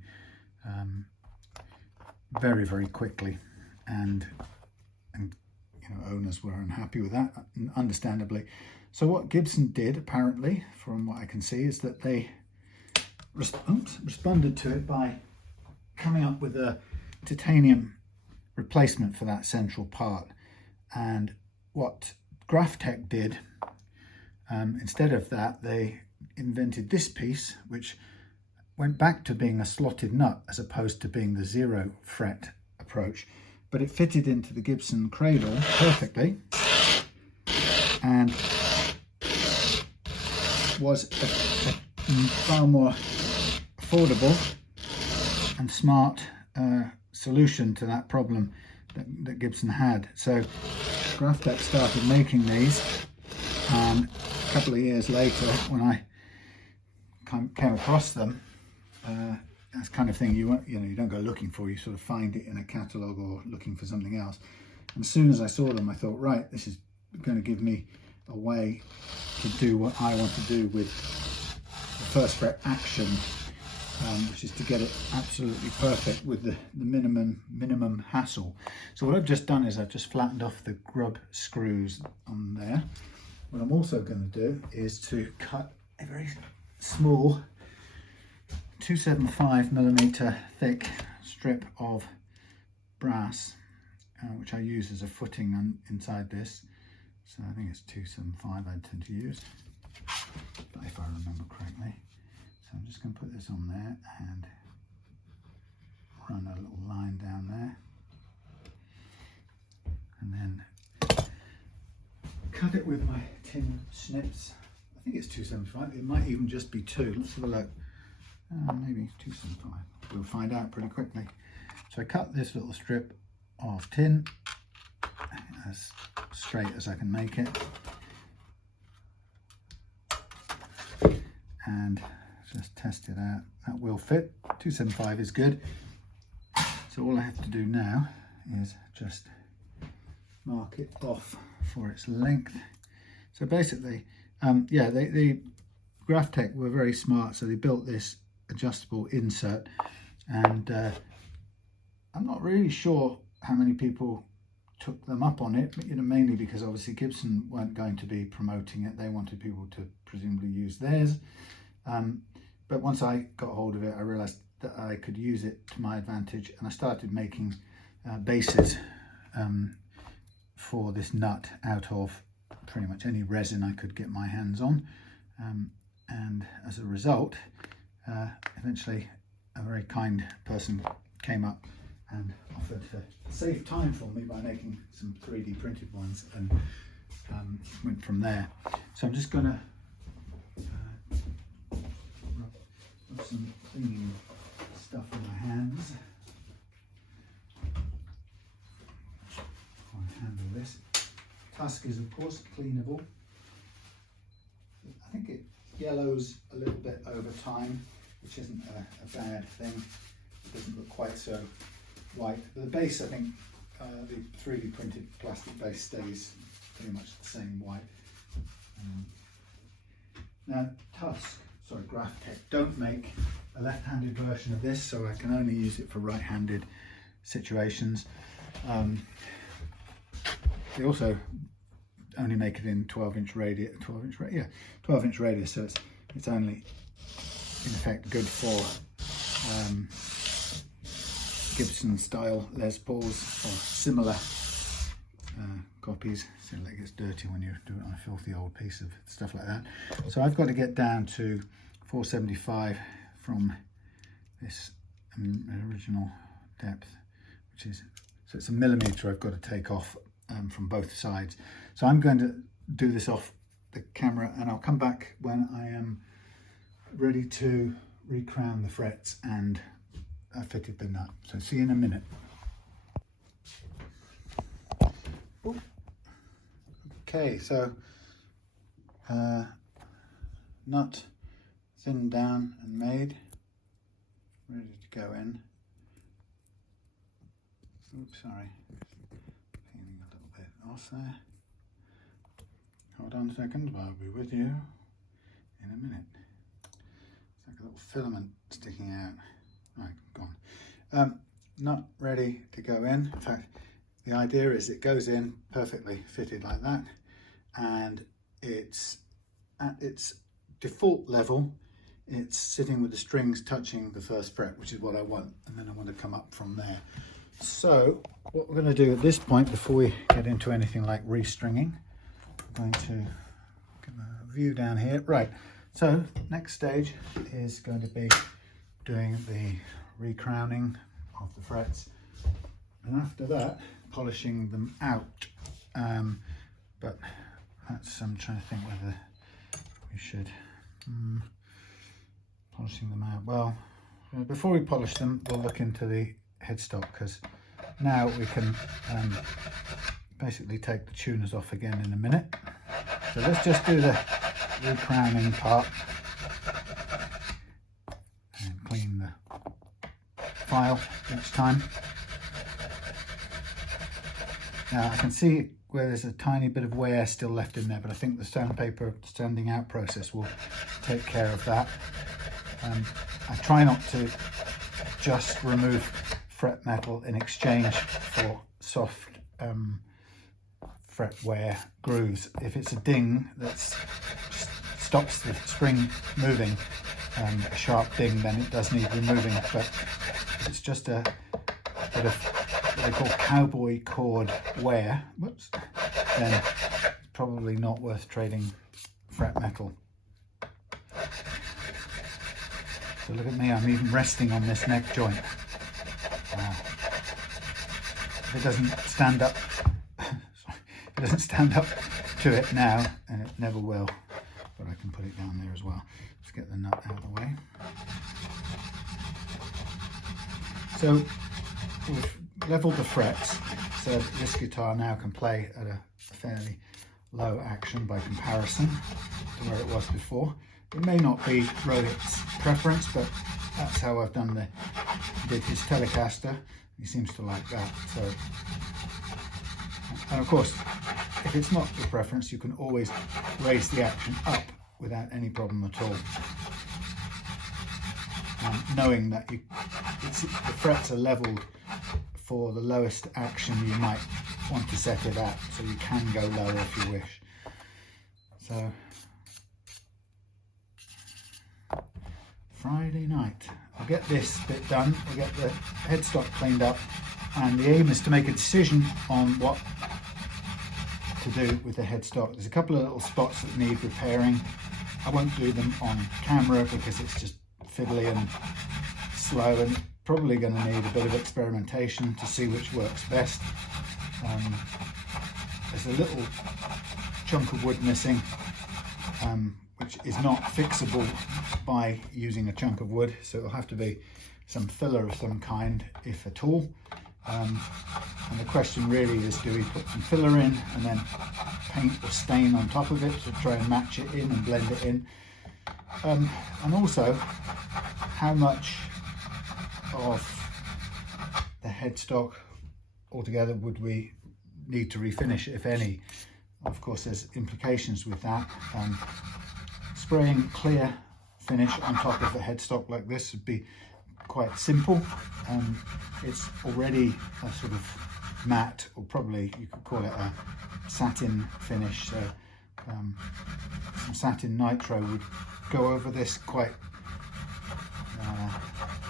very, very quickly, and you know, owners were unhappy with that, understandably. So what Gibson did, apparently, from what I can see, is that they responded to it by coming up with a titanium replacement for that central part. And what Graphtec did, instead of that, they invented this piece, which went back to being a slotted nut as opposed to being the 0 fret approach, but it fitted into the Gibson cradle perfectly, and was a far more affordable and smart solution to that problem that Gibson had. So Graphtec started making these, and a couple of years later, when I came across them, that's the kind of thing you don't go looking for, you sort of find it in a catalogue or looking for something else. And as soon as I saw them, I thought, right, this is going to give me a way to do what I want to do with the first fret action, which is to get it absolutely perfect with the minimum hassle. So what I've just done is I've just flattened off the grub screws on there. What I'm also going to do is to cut a very small 275mm thick strip of brass, which I use as a footing inside this. So I think it's 275 I tend to use, if I remember correctly. So I'm just going to put this on there and run a little line down there, and then cut it with my tin snips. I think it's 275. It might even just be 2. Let's have a look. Maybe 275. We'll find out pretty quickly. So I cut this little strip of tin as straight as I can make it, and just test it out. That will fit. 275 is good. So all I have to do now is just mark it off for its length. So basically, yeah, the Graphtec were very smart, so they built this adjustable insert, and I'm not really sure how many people took them up on it, you know, mainly because obviously Gibson weren't going to be promoting it. They wanted people to presumably use theirs. But once I got hold of it, I realized that I could use it to my advantage, and I started making bases for this nut out of pretty much any resin I could get my hands on. And as a result, eventually a very kind person came up and offered to save time for me by making some 3D printed ones, and went from there. So I'm just going to rub some cleaning stuff on my hands before I handle this. Tusk is of course cleanable. I think it yellows a little bit over time, which isn't a bad thing. It doesn't look quite so white. The base, I think, the 3D printed plastic base stays pretty much the same white. Now, Graphtec don't make a left-handed version of this, so I can only use it for right-handed situations. They also only make it in 12-inch radius, 12-inch radius, so it's only in effect good for Gibson style Les Pauls or similar copies. So it gets dirty when you do it on a filthy old piece of stuff like that. So I've got to get down to 475 from this original depth, which is, so it's a millimetre I've got to take off from both sides. So I'm going to do this off the camera, and I'll come back when I am ready to recrown the frets and I fitted the nut. So see you in a minute. Ooh. Okay, so nut thinned down and made, ready to go in. Oops, sorry, cleaning a little bit off there. Hold on a second, I'll be with you in a minute. It's like a little filament sticking out. Right, gone. Nut ready to go in. In fact, the idea is it goes in perfectly fitted like that, and it's at its default level. It's sitting with the strings touching the first fret, which is what I want, and then I want to come up from there. So what we're going to do at this point, before we get into anything like restringing, I'm going to give a view down here. Right, so next stage is going to be doing the recrowning of the frets, and after that polishing them out. But that's, I'm trying to think whether we should polishing them out. Well, before we polish them, we'll look into the headstock, because now we can basically take the tuners off again in a minute. So let's just do the recrowning part and clean the file each time. Now I can see where there's a tiny bit of wear still left in there, but I think the sandpaper standing out process will take care of that. I try not to just remove fret metal in exchange for soft fret wear grooves. If it's a ding that stops the spring moving, a sharp ding, then it does need removing. But if it's just a bit of what they call cowboy cord wear, then it's probably not worth trading fret metal. So look at me, I'm even resting on this neck joint. Wow. If it doesn't stand up, if it doesn't stand up to it now, and it never will, but I can put it down there as well. Let's get the nut out of the way. So we've leveled the frets, so this guitar now can play at a fairly low action by comparison to where it was before. It may not be Rohit's preference, but that's how I've done the did his Telecaster. He seems to like that. So, and of course, if it's not your preference, you can always raise the action up without any problem at all. Knowing that the frets are leveled for the lowest action you might want to set it at, so you can go lower if you wish. So Friday night, I'll get this bit done, we'll get the headstock cleaned up, and the aim is to make a decision on what to do with the headstock. There's a couple of little spots that need repairing. I won't do them on camera because it's just fiddly and slow, and probably going to need a bit of experimentation to see which works best. There's a little chunk of wood missing, which is not fixable by using a chunk of wood, so it'll have to be some filler of some kind, if at all. And the question really is, do we put some filler in and then paint or stain on top of it to try and match it in and blend it in? And also, how much of the headstock altogether would we need to refinish, if any? Of course, there's implications with that. Spraying clear finish on top of the headstock like this would be quite simple. It's already a sort of matte, or probably you could call it a satin finish, so some satin nitro would go over this quite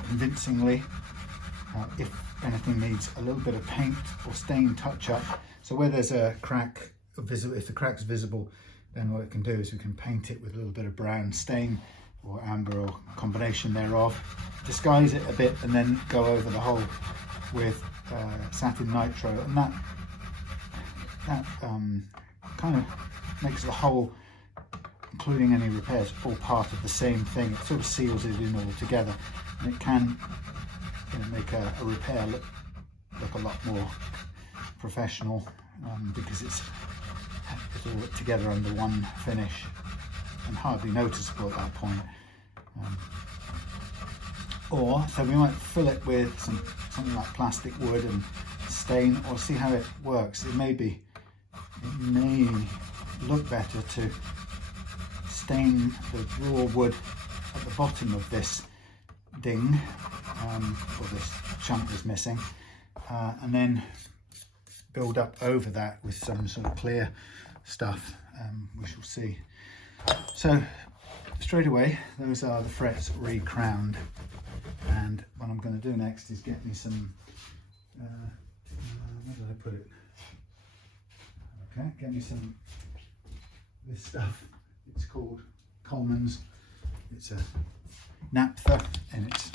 convincingly. If anything needs a little bit of paint or stain touch up, so where there's a crack visible, if the crack's visible, then what it can do is we can paint it with a little bit of brown stain or amber or combination thereof, disguise it a bit, and then go over the whole with satin nitro, and that kind of makes the whole, including any repairs, all part of the same thing. It sort of seals it in all together, and it can, you know, make a repair look a lot more professional, because it's all together under one finish and hardly noticeable at that point. So we might fill it with something like plastic wood and stain, or see how it works. It may look better to stain the raw wood at the bottom of this ding, or this chunk that's missing, and then build up over that with some sort of clear stuff. We shall see. So straight away, those are the frets re-crowned, and what I'm going to do next is get me some where did I put it? Okay, get me some this stuff. It's called Coleman's. It's a naphtha, and it's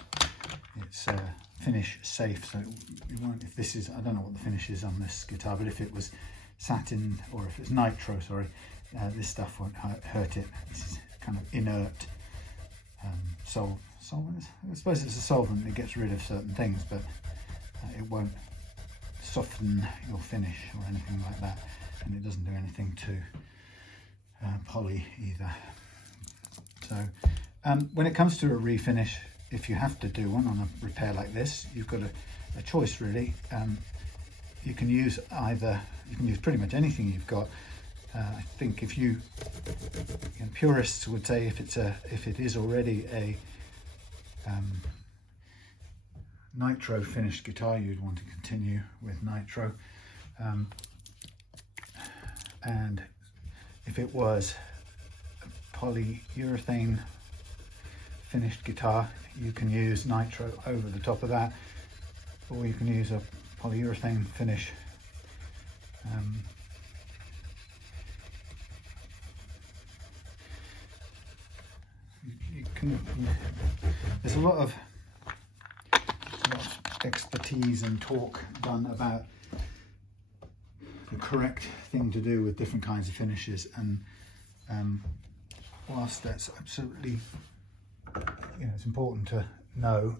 finish safe, so it won't, if this is, I don't know what the finish is on this guitar, but if it was satin, or if it's nitro, sorry, this stuff won't hurt it. This is kind of inert solvent. I suppose it's a solvent that gets rid of certain things, but it won't soften your finish or anything like that, and it doesn't do anything to poly either. So when it comes to a refinish, if you have to do one on a repair like this, you've got a choice really. You can use pretty much anything you've got. I think if purists would say if it is already a nitro finished guitar, you'd want to continue with nitro, and if it was a polyurethane finished guitar, you can use nitro over the top of that, or you can use a polyurethane finish. There's a lot of expertise and talk done about the correct thing to do with different kinds of finishes, and whilst that's absolutely, it's important to know,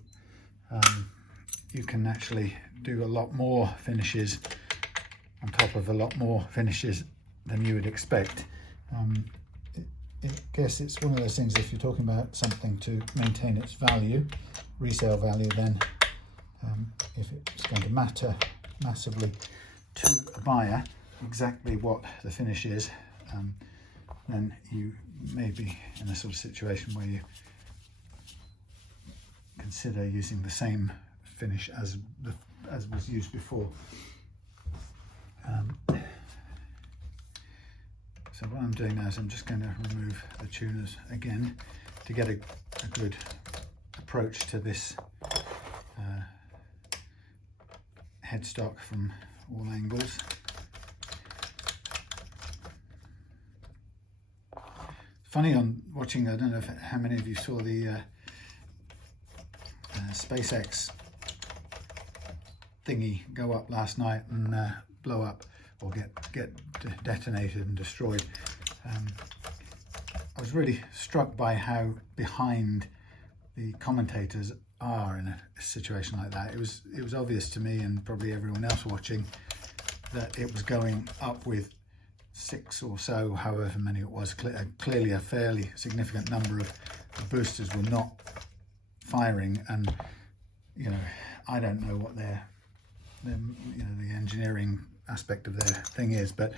you can actually do a lot more finishes on top of a lot more finishes than you would expect. I guess it's one of those things, if you're talking about something to maintain its value, resale value, then if it's going to matter massively to a buyer exactly what the finish is, then you may be in a sort of situation where you consider using the same finish as was used before. So what I'm doing now is I'm just going to remove the tuners again to get a good approach to this headstock from all angles. Funny on watching, I don't know how many of you saw the SpaceX thingy go up last night and blow up or get detonated and destroyed. I was really struck by how behind the commentators are in a situation like that. It was obvious to me and probably everyone else watching that it was going up with 6 or so, however many it was. Clearly a fairly significant number of boosters were not firing, and you know, I don't know what their you know, the engineering aspect of their thing is, but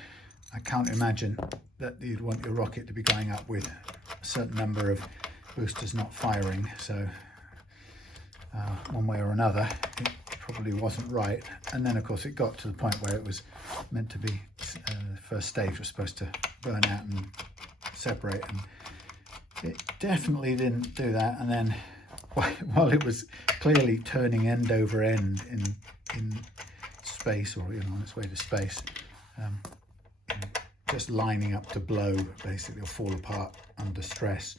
I can't imagine that you'd want your rocket to be going up with a certain number of boosters not firing. So one way or another, it probably wasn't right. And then of course it got to the point where it was meant to be, the first stage was supposed to burn out and separate, and it definitely didn't do that. And then while it was clearly turning end over end in space, or you know, on its way to space, just lining up to blow basically, or fall apart under stress.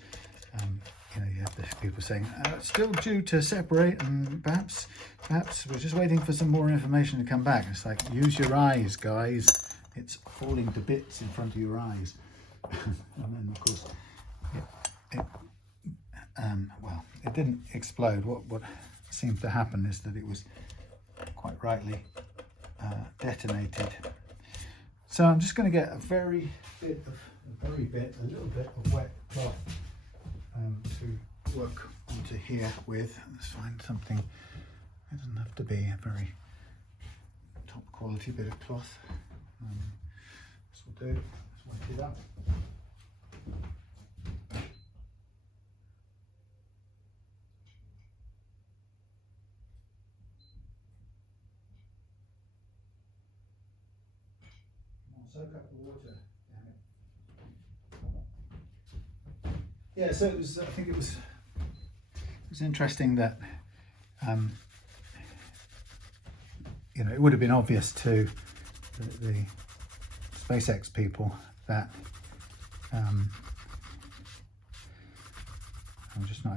You know, you have the people saying it's still due to separate, and perhaps we're just waiting for some more information to come back. It's like, use your eyes, guys. It's falling to bits in front of your eyes. And then of course well, it didn't explode. What seemed to happen is that it was quite rightly detonated. So I'm just going to get a little bit of wet cloth to work onto here with. Let's find something. It doesn't have to be a very top quality bit of cloth. This will do. Let's wet it up. Soak up the water. Yeah, so it was. I think it was interesting that you know, it would have been obvious to the SpaceX people that I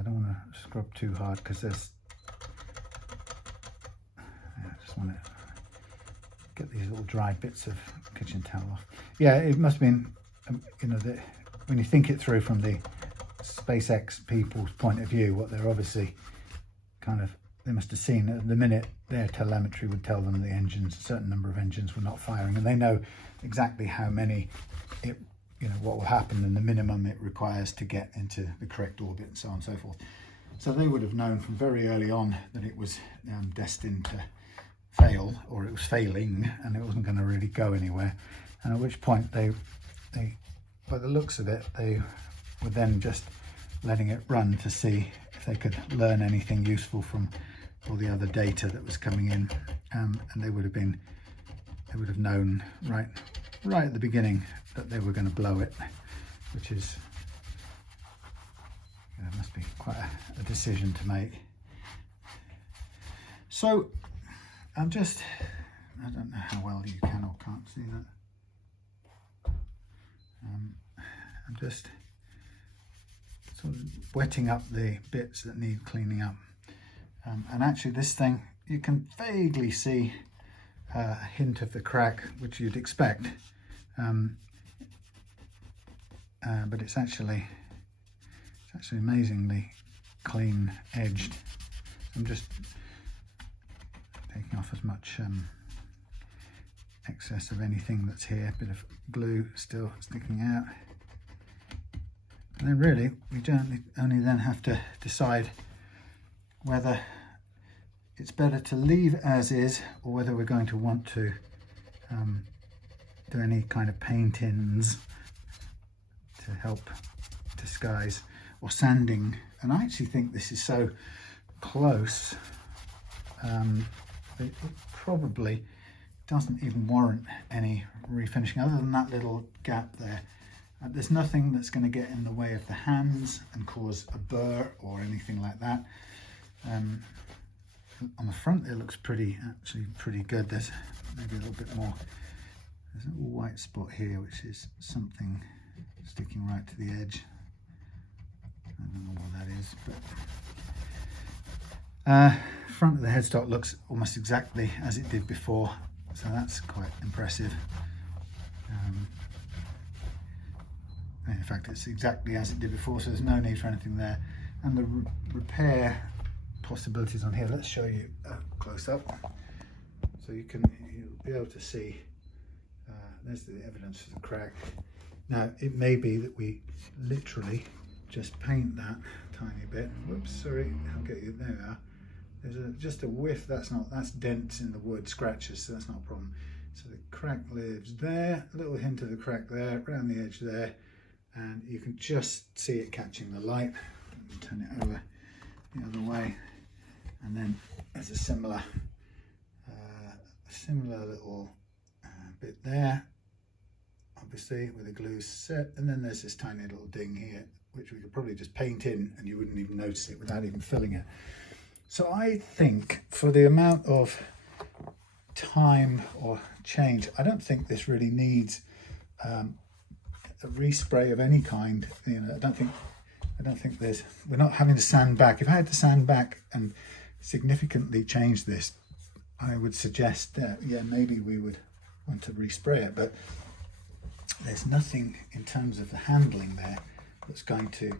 don't want to scrub too hard because there's. I just want to get these little dry bits of kitchen towel off. Yeah, it must have been, you know, that when you think it through from the SpaceX people's point of view, what they're obviously kind of, they must have seen at the minute their telemetry would tell them the engines, a certain number of engines were not firing, and they know exactly how many, you know, what will happen and the minimum it requires to get into the correct orbit and so on and so forth. So they would have known from very early on that it was destined to fail, or it was failing, and it wasn't going to really go anywhere. And at which point they by the looks of it, they were then just letting it run to see if they could learn anything useful from all the other data that was coming in, and they would have known right at the beginning that they were going to blow it, which is, you know, must be quite a decision to make. So I don't know how well you can or can't see that. I'm just sort of wetting up the bits that need cleaning up. And actually this thing, you can vaguely see a hint of the crack, which you'd expect. But it's actually amazingly clean edged. I'm just taking off as much excess of anything that's here. A bit of glue still sticking out, and then really we only then have to decide whether it's better to leave as is, or whether we're going to want to do any kind of paint-ins to help disguise, or sanding. And I actually think this is so close, it probably doesn't even warrant any refinishing other than that little gap there. There's nothing that's going to get in the way of the hands and cause a burr or anything like that. On the front it looks actually pretty good. There's maybe a little bit more, there's a little white spot here which is something sticking right to the edge. I don't know what that is, but front of the headstock looks almost exactly as it did before, so that's quite impressive. In fact, it's exactly as it did before, so there's no need for anything there. And the repair possibilities on here, let's show you a close up, so you'll be able to see. There's the evidence for the crack. Now it may be that we literally just paint that tiny bit. Whoops, sorry, I'll get you. There we are. There's just a whiff. That's dents in the wood, scratches, so that's not a problem. So the crack lives there, a little hint of the crack there, around the edge there, and you can just see it catching the light. Let me turn it over the other way, and then there's a similar little bit there, obviously with the glue set, and then there's this tiny little ding here which we could probably just paint in and you wouldn't even notice it without even filling it. So I think for the amount of time or change, I don't think this really needs a respray of any kind. You know, I don't think we're not having to sand back. If I had to sand back and significantly change this, I would suggest that, yeah, maybe we would want to respray it, but there's nothing in terms of the handling there that's going to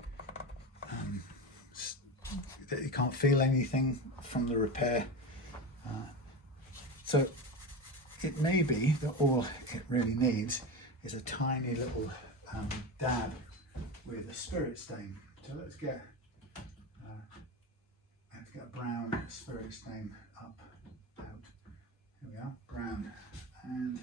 that you can't feel anything from the repair. So it may be that all it really needs is a tiny little dab with a spirit stain. So let's get a brown spirit stain out. Here we are, brown, and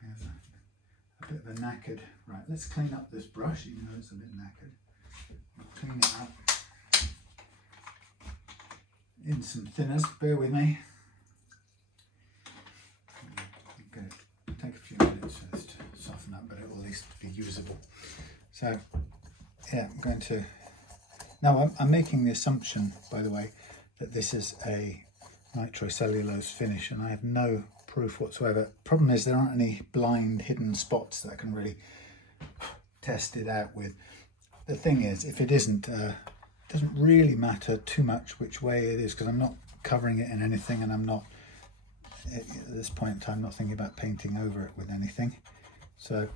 here's a bit of a knackered. Right, let's clean up this brush, even though it's a bit knackered. We'll clean it up in some thinners. Bear with me. Okay, take a few minutes for this to soften up, but it will at least be usable. So, yeah, I'm going to. Now, I'm making the assumption, by the way, that this is a nitrocellulose finish, and I have no proof whatsoever. Problem is, there aren't any blind hidden spots that I can really test it out with. The thing is, if it isn't, it doesn't really matter too much which way it is, because I'm not covering it in anything, and I'm not, at this point in time, not thinking about painting over it with anything. So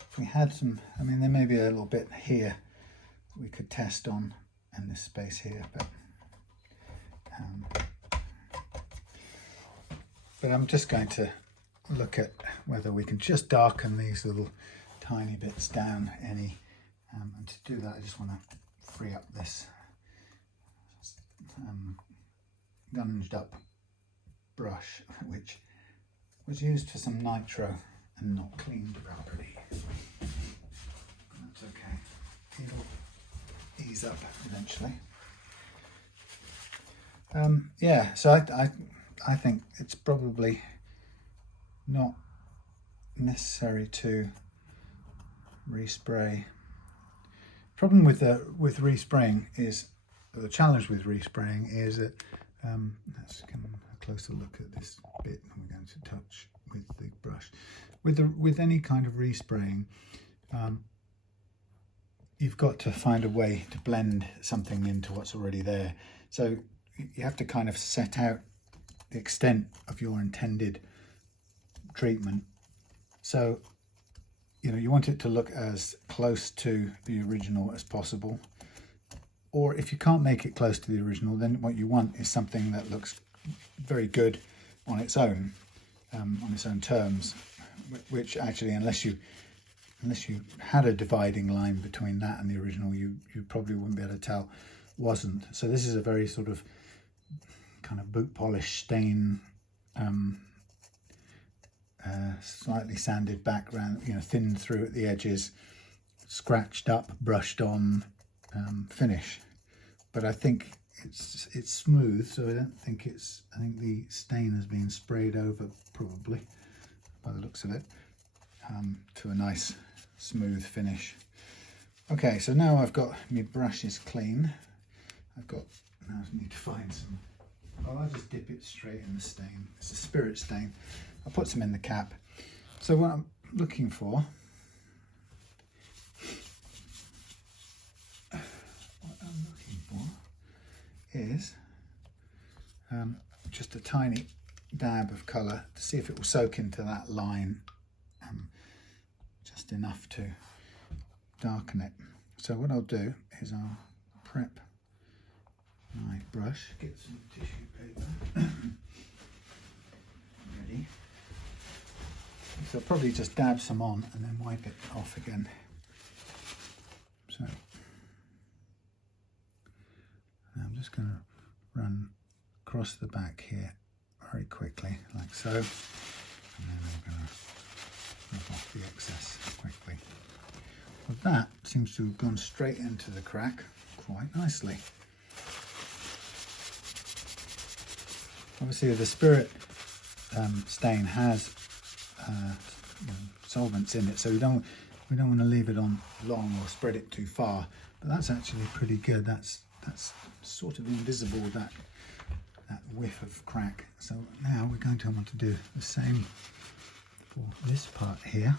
if we had some, I mean, there may be a little bit here we could test on in this space here, but I'm just going to look at whether we can just darken these little tiny bits down any, and to do that I just want to free up this gunged up brush, which was used for some nitro and not cleaned properly. That's okay, it'll ease up eventually. Yeah, so I think it's probably not necessary to respray. Problem with respraying is, the challenge with respraying is that let's come a closer look at this bit we're going to touch with the brush. With any kind of respraying, you've got to find a way to blend something into what's already there. So you have to kind of set out the extent of your intended treatment. So, you know, you want it to look as close to the original as possible. Or if you can't make it close to the original, then what you want is something that looks very good on its own terms, which actually, unless you had a dividing line between that and the original, you probably wouldn't be able to tell wasn't. So this is a very sort of kind of boot polish stain, slightly sanded background, you know, thinned through at the edges, scratched up, brushed on finish. But I think it's smooth, so I don't think it's, I think the stain has been sprayed over probably by the looks of it, to a nice smooth finish. Okay, so now I've got my brushes clean. Now I need to find some, well, I'll just dip it straight in the stain. It's a spirit stain. I'll put some in the cap. So what I'm looking for, is just a tiny dab of colour to see if it will soak into that line, just enough to darken it. So what I'll do is I'll prep my brush, get some tissue paper ready. So I'll probably just dab some on and then wipe it off again. So I'm just going to run across the back here very quickly, like so, and then I'm going to rub off the excess quickly. Well, that seems to have gone straight into the crack quite nicely. Obviously the spirit stain has you know, solvents in it, so we don't want to leave it on long or spread it too far. But that's actually pretty good. That's sort of invisible, that whiff of crack. So now we're going to want to do the same for this part here.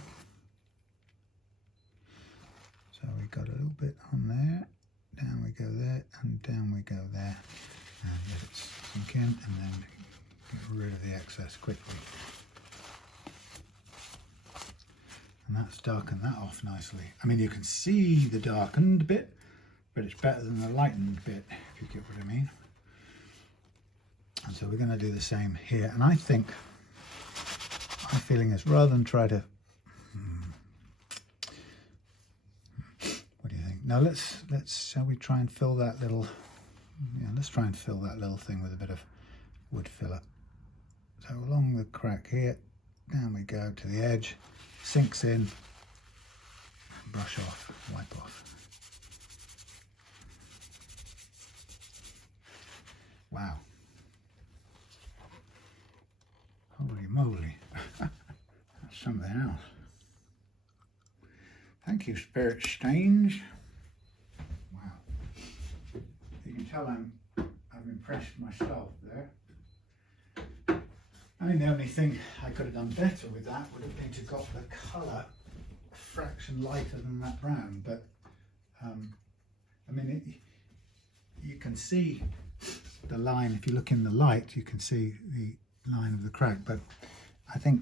So we got a little bit on there, down we go there, and down we go there, and let it sink in, and then get rid of the excess quickly. And that's darkened that off nicely. I mean, you can see the darkened bit, but it's better than the lightened bit, if you get what I mean. And so we're going to do the same here. And I think my feeling is, rather than try to, what do you think? Now shall we try and fill that little, let's try and fill that little thing with a bit of wood filler. So along the crack here, down we go to the edge, sinks in, brush off, wipe off. Wow. Holy moly. That's something else. Thank you, Spirit Stains. Wow. You can tell I've impressed myself there. I mean, the only thing I could have done better with that would have been to got the colour a fraction lighter than that brown, but I mean, you can see the line. If you look in the light, you can see the line of the crack, but I think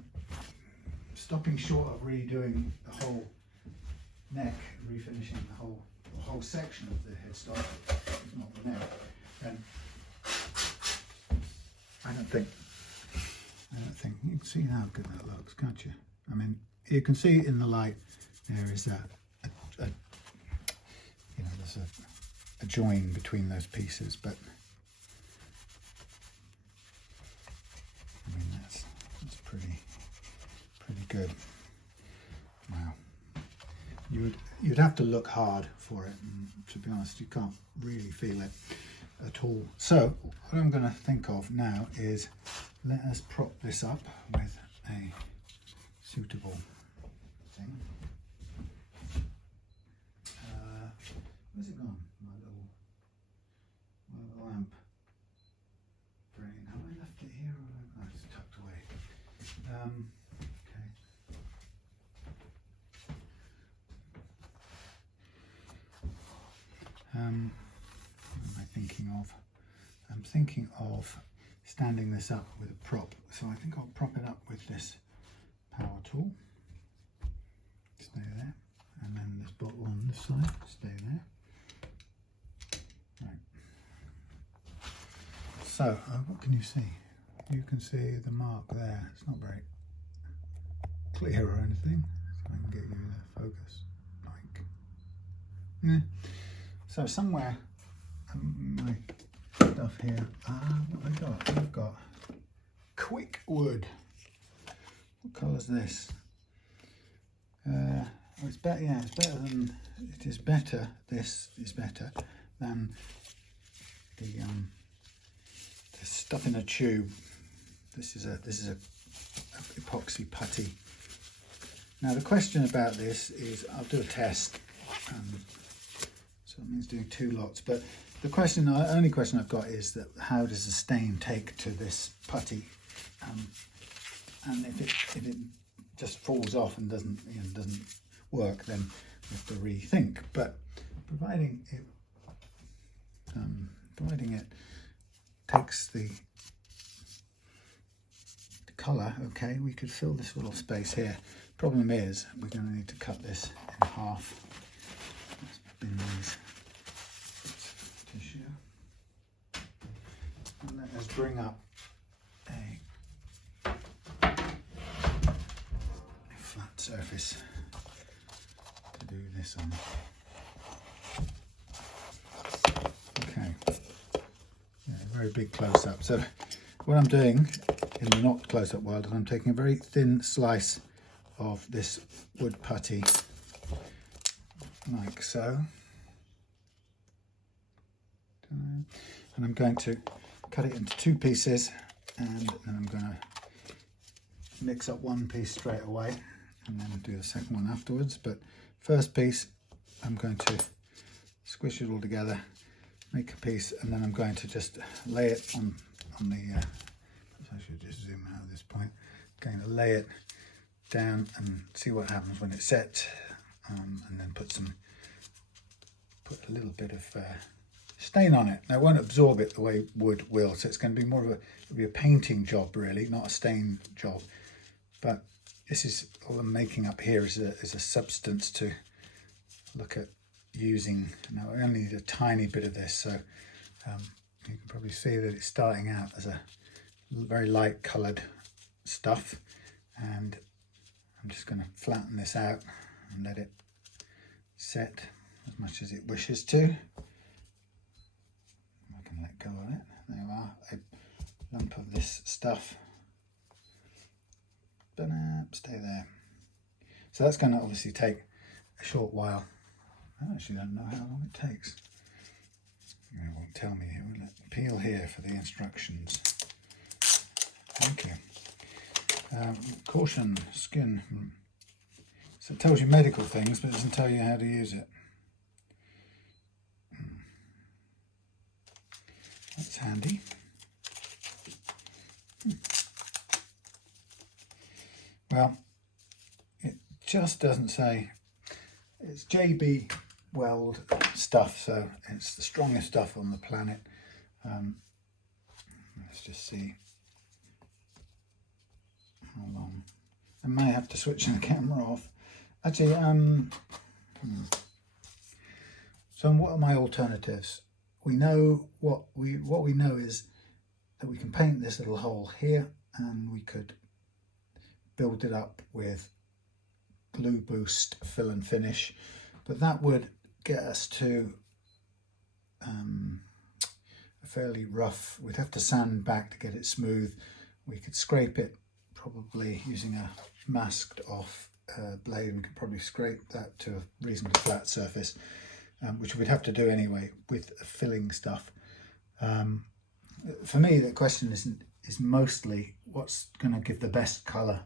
stopping short of redoing the whole neck, refinishing the whole section of the headstock, if not the neck, then I don't think you can see how good that looks, can't you? I mean, you can see in the light there is there's a join between those pieces, but I mean that's pretty good. Wow. You'd have to look hard for it, and to be honest, you can't really feel it at all. So what I'm going to think of now is, let us prop this up with a suitable thing. Where's it gone? My little lamp brain. Have I left it here, or it's tucked away? Okay. What am I thinking of? I'm thinking of standing this up with a prop. So I think I'll prop it up with this power tool. Stay there. And then this bottle on this side. Stay there. Right. So, what can you see? You can see the mark there. It's not very clear or anything. So I can get you the focus. Like, yeah. So somewhere my stuff here. What have I got? I've got quick wood. What colour is this? Oh, it's better. Yeah, it's better than. It is better. This is better than the stuff in a tube. This is a epoxy putty. Now the question about this is, I'll do a test. So it means doing 2 lots. But the only question I've got is that how does the stain take to this putty? And if it just falls off and doesn't work, then we have to rethink. But providing it takes the colour, okay, we could fill this little space here. Problem is, we're going to need to cut this in half. Let's bin these bits of tissue. And let us bring up a flat surface to do this on. Okay, yeah, very big close-up. So what I'm doing in the not close-up world is I'm taking a very thin slice of this wood putty, like so, and I'm going to cut it into 2 pieces, and then I'm going to mix up one piece straight away and then do the second one afterwards. But first piece, I'm going to squish it all together, make a piece, and then I'm going to just lay it on the I should just zoom out at this point. I'm going to lay it down and see what happens when it's set, and then put a little bit of stain on it. Now it won't absorb it the way wood will, so it's going to be more of a painting job really, not a stain job. But this is all I'm making up here is a substance to look at using. Now I only need a tiny bit of this, so you can probably see that it's starting out as a very light coloured stuff, and I'm just going to flatten this out and let it set as much as it wishes to. I can let go of it. There we are, a lump of this stuff. Stay there. So that's going to obviously take a short while. I actually don't know how long it takes. It won't tell me here, will it? Peel here for the instructions. Thank you. Caution, skin. So it tells you medical things, but it doesn't tell you how to use it. That's handy. Well, it just doesn't say. It's JB Weld stuff, so it's the strongest stuff on the planet. Let's just see how long. I may have to switch the camera off. Actually, so what are my alternatives? We know what we know is that we can paint this little hole here, and we could build it up with glue boost fill and finish, but that would get us to a fairly rough. We'd have to sand back to get it smooth. We could scrape it probably using a masked off blade. We could probably scrape that to a reasonably flat surface, which we'd have to do anyway with filling stuff. For me, the question is mostly what's going to give the best colour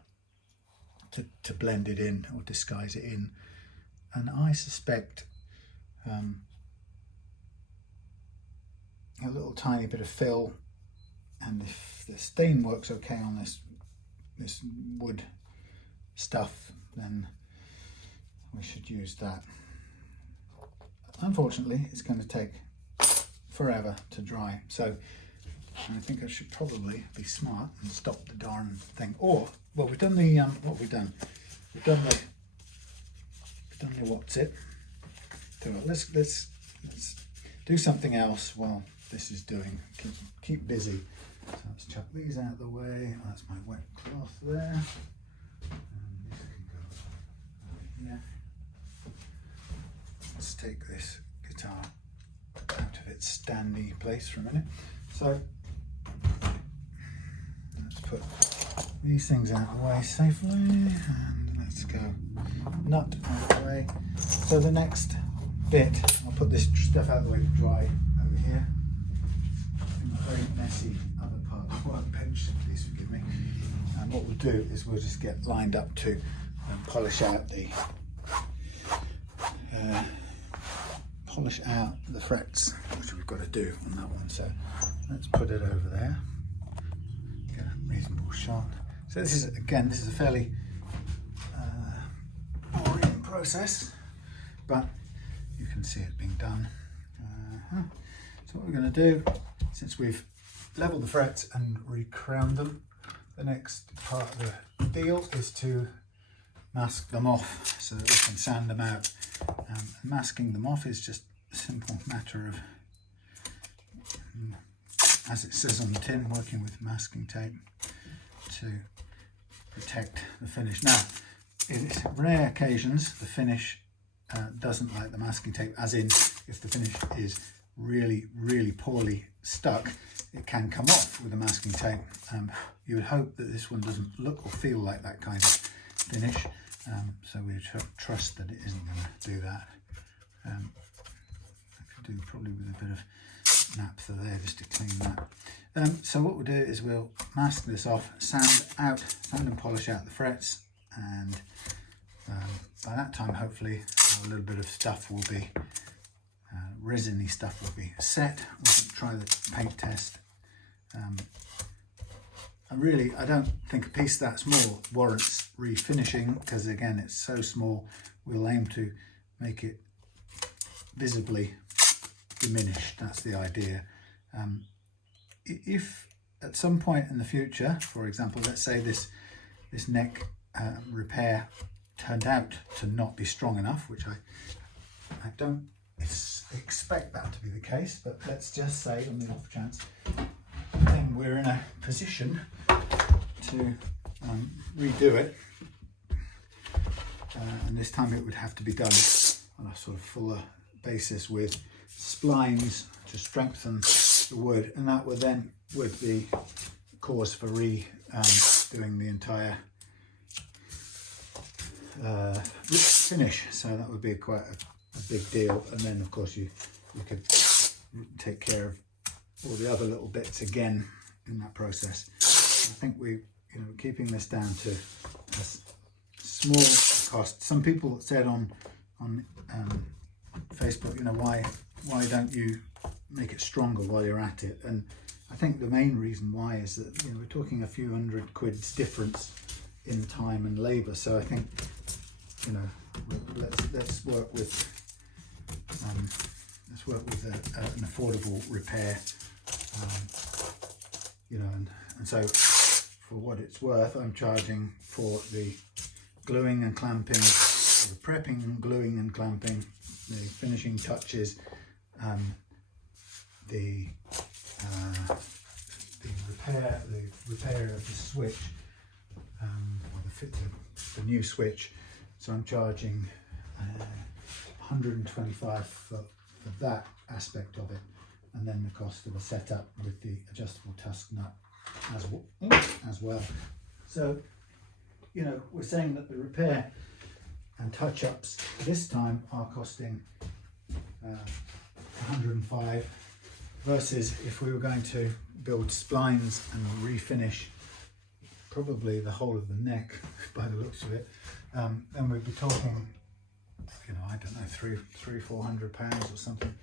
to blend it in or disguise it in, and I suspect a little tiny bit of fill, and if the stain works okay on this wood stuff, then we should use that. Unfortunately, it's going to take forever to dry, so I think I should probably be smart and stop the darn thing. Or, well, we've done the what we've done. We've done the what's it. So let's do something else while this is doing. Keep busy. So let's chuck these out of the way. That's my wet cloth there. And this can go here. Let's take this guitar out of its its standy place for a minute. So let's put these things out of the way safely, and let's go nut out of the way. So the next bit, I'll put this stuff out of the way to dry over here. In a very messy other part of the workbench, please forgive me. And what we'll do is we'll just get lined up to polish out the frets, which we've got to do on that one. So let's put it over there. Get a reasonable shot. So this is, again, this is a fairly boring process, but you can see it being done. So what we're going to do, since we've leveled the frets and recrowned them, the next part of the deal is to mask them off so that we can sand them out. And masking them off is just a simple matter of, as it says on the tin, working with masking tape to protect the finish. Now, in rare occasions, the finish doesn't like the masking tape, as in if the finish is really, really poorly stuck, it can come off with the masking tape. You would hope that this one doesn't look or feel like that kind of finish, so we trust that it isn't going to do that. I could do probably with a bit of naphtha there just to clean that. So what we'll do is we'll mask this off, sand and polish out the frets, and by that time hopefully a little bit of stuff will be, resiny stuff will be set. We can try the paint test. I don't think a piece that small warrants refinishing, because again it's so small. We'll aim to make it visibly diminished. That's the idea. If at some point in the future, for example, let's say this neck repair turned out to not be strong enough, which I don't expect that to be the case, but let's just say on the off chance, then we're in a position to redo it, and this time it would have to be done on a sort of fuller basis with splines to strengthen the wood, and that would be cause for doing the entire finish. So that would be quite a big deal, and then of course you could take care of all the other little bits again in that process. I think keeping this down to a small cost. Some people said on Facebook, why don't you make it stronger while you're at it? And I think the main reason why is that we're talking a few £100 difference in time and labour. So I think let's work with an affordable repair. And so for what it's worth, I'm charging for the gluing and clamping, the prepping, gluing and clamping, the finishing touches, the repair of the switch, or the new switch. So I'm charging 125 for that aspect of it, and then the cost of a setup with the adjustable tusk nut as well. So we're saying that the repair and touch-ups this time are costing 105, versus if we were going to build splines and refinish probably the whole of the neck by the looks of it, then we'd be talking, I don't know, £300-400 or something.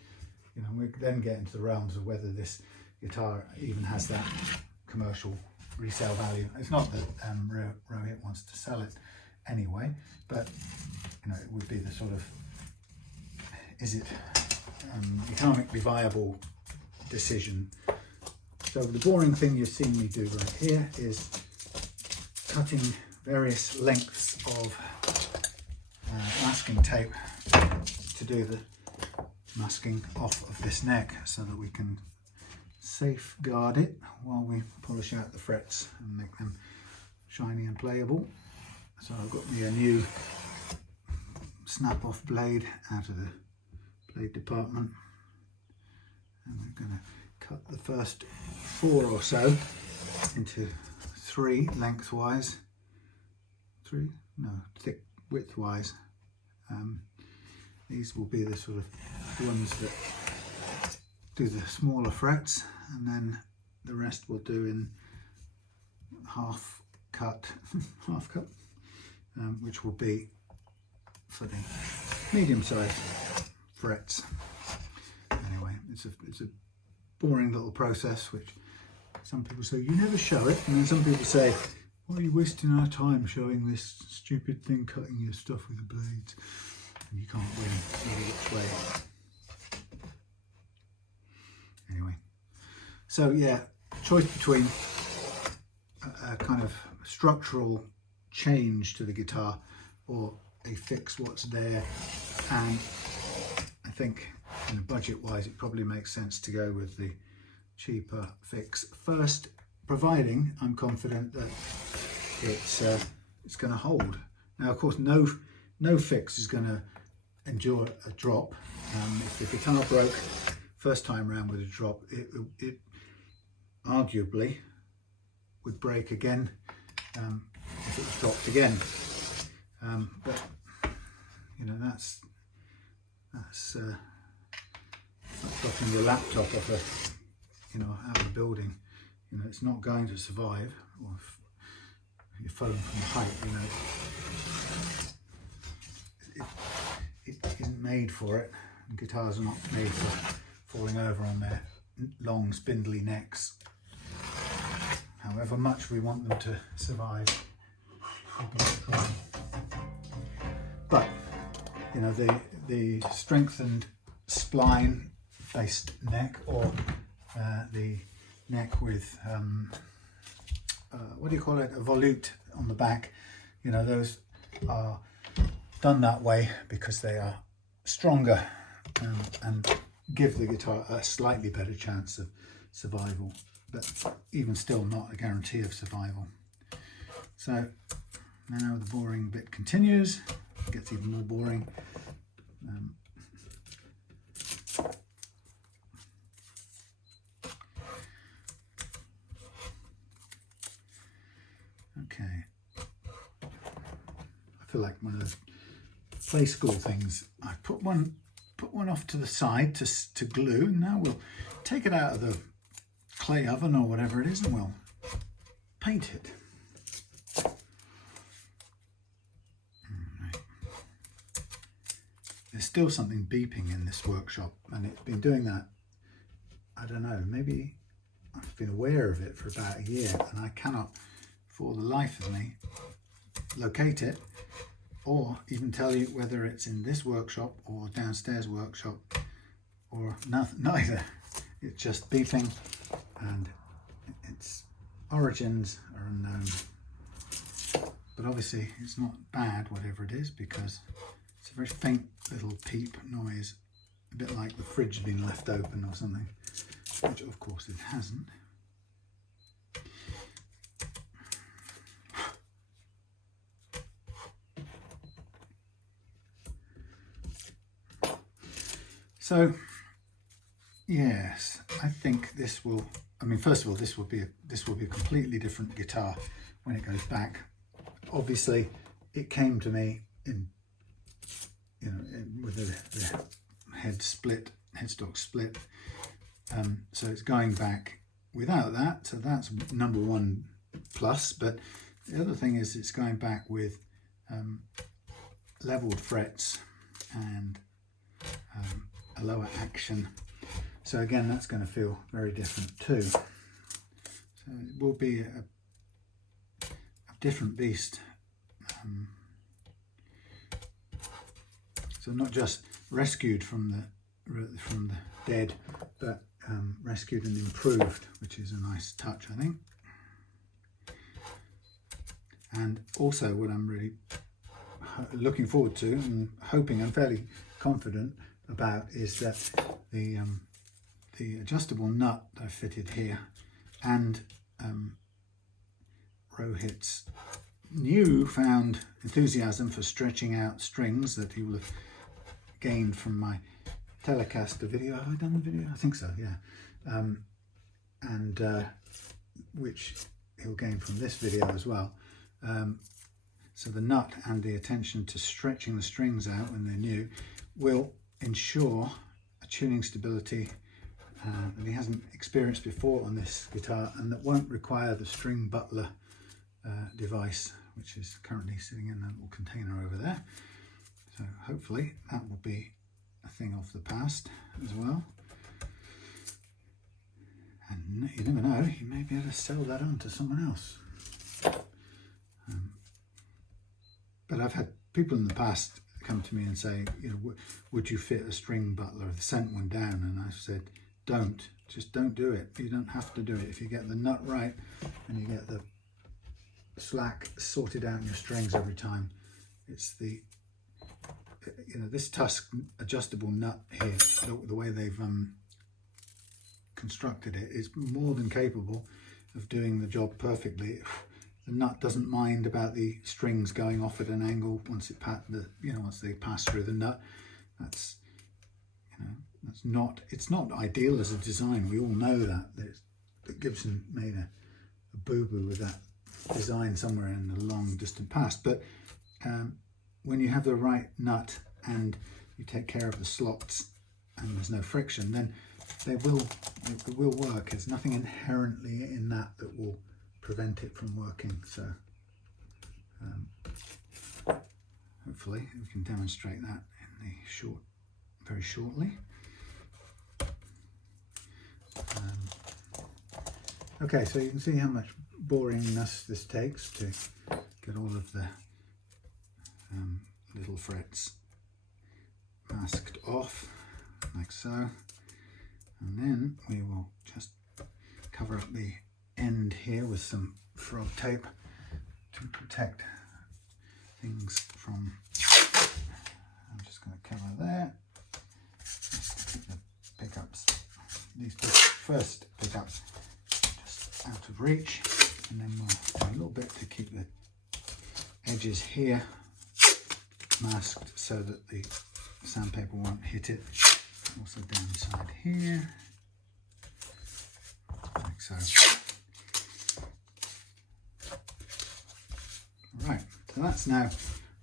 We then get into the realms of whether this guitar even has that commercial resale value. It's not that Rohit wants to sell it anyway, but it would be the sort of, is it economically viable decision. So the boring thing you've seen me do right here is cutting various lengths of masking tape to do the masking off of this neck, so that we can safeguard it while we polish out the frets and make them shiny and playable. So I've got me a new snap-off blade out of the blade department, And we're going to cut the first 4 or so into 3 lengthwise, 3, no, thick widthwise. These will be the sort of ones that do the smaller frets, and then the rest we'll do in half cut, which will be for the medium-sized frets. Anyway, it's a boring little process, which some people say you never show it, and then some people say, why are you wasting our time showing this stupid thing, cutting your stuff with the blades? And you can't really see which way. Anyway, so yeah, choice between a kind of structural change to the guitar or a fix what's there, and I think, you know, budget wise it probably makes sense to go with the cheaper fix first, providing I'm confident that it's going to hold. Now of course no fix is going to endure a drop. If the guitar broke first time round with a drop, it arguably would break again if it was dropped again. But you know, that's like dropping your laptop off out of the building. You know, it's not going to survive. Or your phone from height, you know, it isn't made for it. And guitars are not made for falling over on their long spindly necks. However much we want them to survive. But you know, the strengthened spline based neck, or the neck with what do you call it, a volute on the back, you know, those are done that way because they are stronger and give the guitar a slightly better chance of survival, but even still not a guarantee of survival. So now the boring bit continues, it gets even more boring. Okay, I feel like one of those play school things. I put one off to the side to glue. Now we'll take it out of the clay oven or whatever it is, and we'll paint it. Right. There's still something beeping in this workshop, and it's been doing that, I don't know, maybe I've been aware of it for about a year, and I cannot for the life of me locate it, or even tell you whether it's in this workshop or downstairs workshop, or neither. It's just beeping, and its origins are unknown. But obviously it's not bad, whatever it is, because it's a very faint little peep noise, a bit like the fridge has been left open or something, which of course it hasn't. So yes, I think this will, I mean, first of all, this will be a completely different guitar when it goes back. Obviously it came to me in, you know, with the headstock split, so it's going back without that, so that's number one plus. But the other thing is it's going back with leveled frets and a lower action, so again that's going to feel very different too. So it will be a different beast. So not just rescued from the dead, but rescued and improved, which is a nice touch, I think. And also what I'm really looking forward to and hoping, I'm fairly confident about, is that the adjustable nut that I fitted here, and Rohit's newfound enthusiasm for stretching out strings that he will have gained from my Telecaster video. Have I done the video? I think so, yeah. Which he'll gain from this video as well. So the nut and the attention to stretching the strings out when they're new will ensure a tuning stability that he hasn't experienced before on this guitar, and that won't require the string butler device, which is currently sitting in a little container over there. So hopefully that will be a thing of the past as well. And you never know, you may be able to sell that on to someone else. But I've had people in the past come to me and say, you know, would you fit a string butler? I've sent one down, and I've said, just don't do it. You don't have to do it. If you get the nut right and you get the slack sorted out in your strings every time, it's the, you know, this Truss adjustable nut here, the way they've constructed it, is more than capable of doing the job perfectly. The nut doesn't mind about the strings going off at an angle once once they pass through the nut. That's, you know, it's not ideal as a design. We all know that Gibson made a boo-boo with that design somewhere in the long distant past. But when you have the right nut and you take care of the slots and there's no friction, then it will work. There's nothing inherently in that will prevent it from working. So hopefully we can demonstrate that in the very shortly. Okay, so you can see how much boringness this takes to get all of the little frets masked off, like so. And then we will just cover up the end here with some frog tape to protect things from, I'm just going to cover there, just to keep the pickups, these first pickups just out of reach, and then we'll do a little bit to keep the edges here masked so that the sandpaper won't hit it. Also down the side here, like so. Right, so that's now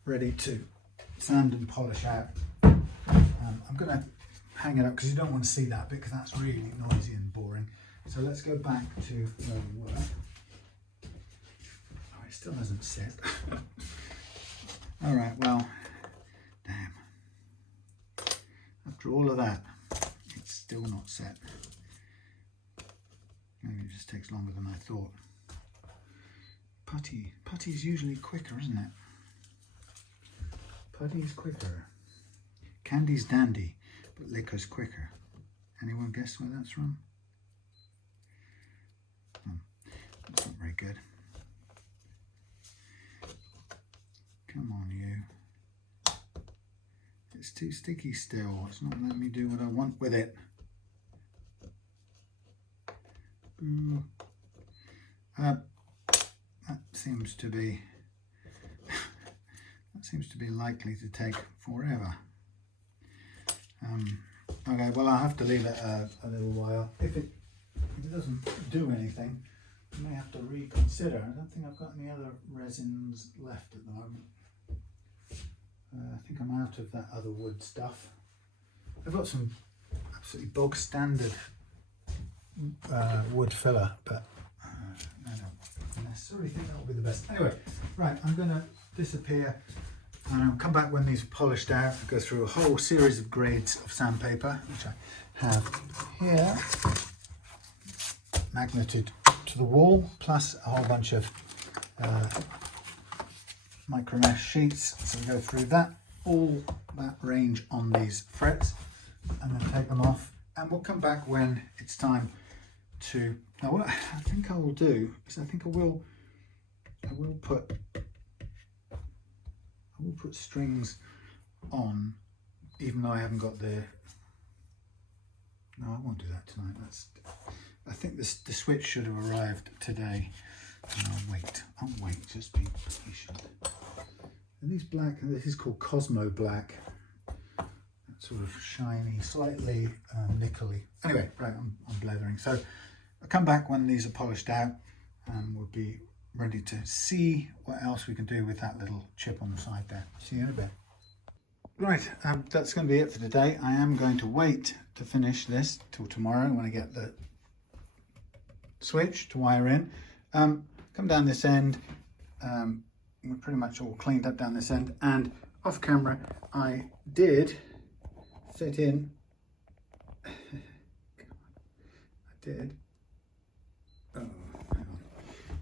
ready to sand and polish out. I'm going to hang it up because you don't want to see that bit, because that's really noisy and boring. So let's go back to where we were. Oh, it still hasn't set. All right, well, damn. After all of that, it's still not set. Maybe it just takes longer than I thought. Putty's usually quicker, isn't it? Putty's quicker. Candy's dandy, but liquor's quicker. Anyone guess where that's from? That's not very good. Come on, you. It's too sticky still. It's not letting me do what I want with it. Ooh. That seems to be likely to take forever. Okay, well, I'll have to leave it a little while. If it doesn't do anything, I may have to reconsider. I don't think I've got any other resins left at the moment. I think I'm out of that other wood stuff. I've got some absolutely bog standard wood filler, but I don't necessarily think that will be the best. Anyway, right, I'm going to disappear and I'll come back when these are polished out. I'll go through a whole series of grades of sandpaper, which I have here, magneted to the wall, plus a whole bunch of micro mesh sheets. So we go through all that range on these frets, and then take them off, and we'll come back when it's time to. Now, what I think I will do is I will put strings on, even though I haven't got the. No, I won't do that tonight. I think the switch should have arrived today. I'll wait, just be patient. And these black, this is called Cosmo Black. sort of shiny, slightly nickel-y. Anyway, right, I'm blethering. So I'll come back when these are polished out and we'll be ready to see what else we can do with that little chip on the side there. See you in a bit. Right, that's going to be it for today. I am going to wait to finish this till tomorrow when I get the switch to wire in. Come down this end. We're pretty much all cleaned up down this end, and off camera I did fit in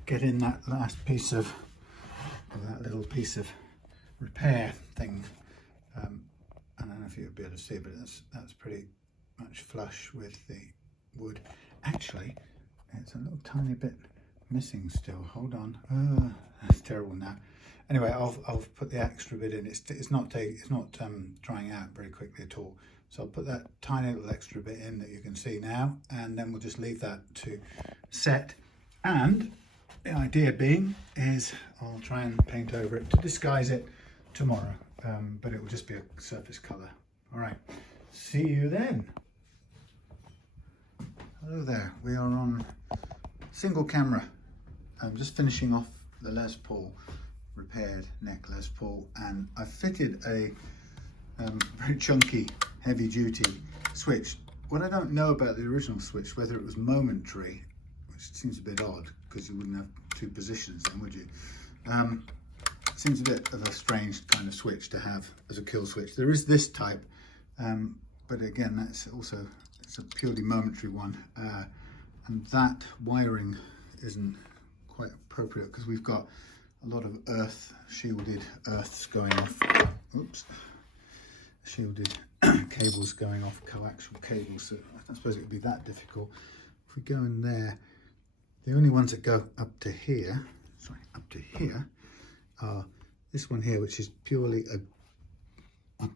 get in that last piece of that little piece of repair thing. I don't know if you'll be able to see, but that's pretty much flush with the wood. Actually, it's a little tiny bit missing still. Hold on. That's terrible now. Anyway, I'll put the extra bit in. It's not drying out very quickly at all. So I'll put that tiny little extra bit in that you can see now, and then we'll just leave that to set. And the idea being is I'll try and paint over it to disguise it tomorrow, but it will just be a surface color. All right, see you then. Hello there. We are on single camera. I'm just finishing off the Les Paul, repaired neck Les Paul, and I've fitted a very chunky, heavy duty switch. What I don't know about the original switch, whether it was momentary, which seems a bit odd because you wouldn't have two positions then, would you? Seems a bit of a strange kind of switch to have as a kill switch. There is this type, but again, it's a purely momentary one, and that wiring isn't quite appropriate because we've got a lot of shielded earths going off. Oops. Shielded cables going off, coaxial cables, so I don't suppose it would be that difficult. If we go in there, the only ones that go up to here are this one here, which is purely oh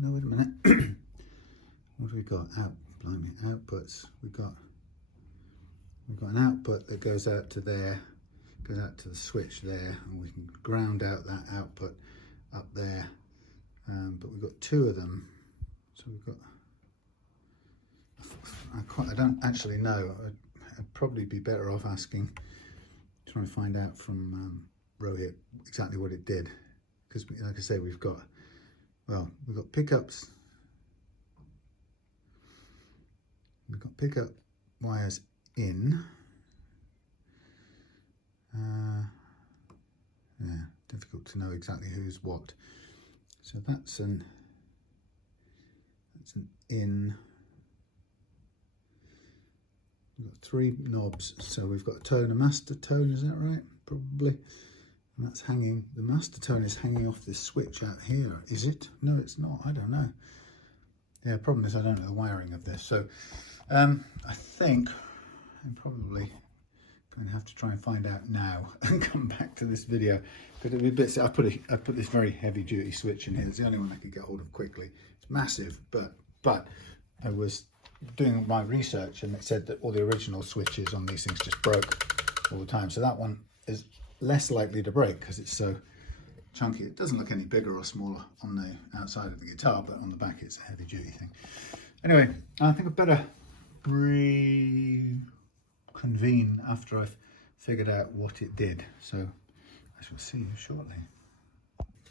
no, wait a minute. What do we got? Outputs. We've got an output that goes out to there, goes out to the switch there, and we can ground out that output up there. But we've got two of them, so we've got. I don't actually know. I'd probably be better off trying to find out from Rohit exactly what it did, because like I say, we've got pickups. We've got pickup wires in. Yeah, difficult to know exactly who's what. So that's an in. We've got three knobs. So we've got a tone, a master tone, is that right? Probably. And that's hanging, the master tone is hanging off this switch out here. Is it? No, it's not. I don't know. Yeah, problem is I don't know the wiring of this. So I think I'm probably going to have to try and find out now and come back to this video. But it'll be a bit, I put this very heavy duty switch in here. It's the only one I could get hold of quickly. It's massive, but I was doing my research and it said that all the original switches on these things just broke all the time. So that one is less likely to break because it's so chunky. It doesn't look any bigger or smaller on the outside of the guitar, but on the back it's a heavy duty thing. Anyway, I think I'd better reconvene after I've figured out what it did. So I shall see you shortly.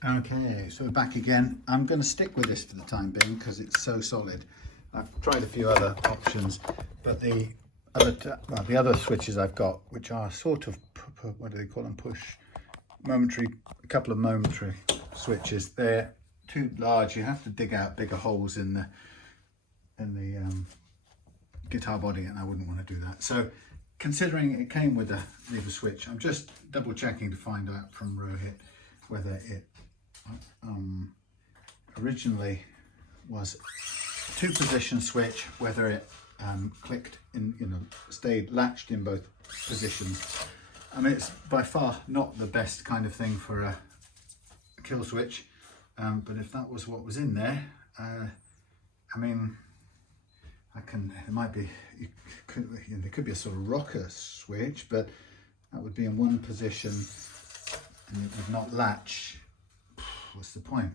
Okay, so we're back again. I'm going to stick with this for the time being because it's so solid. I've tried a few other options, but the other switches I've got, which are sort of, what do they call them, a couple of momentary switches, they're too large. You have to dig out bigger holes in the guitar body, and I wouldn't want to do that. So considering it came with a lever switch, I'm just double checking to find out from Rohit whether it originally was a 2-position switch, whether it clicked in, stayed latched in both positions. I mean, it's by far not the best kind of thing for a kill switch, but if that was what was in there, I mean, it might be, there could be a sort of rocker switch, but that would be in one position and it would not latch. What's the point?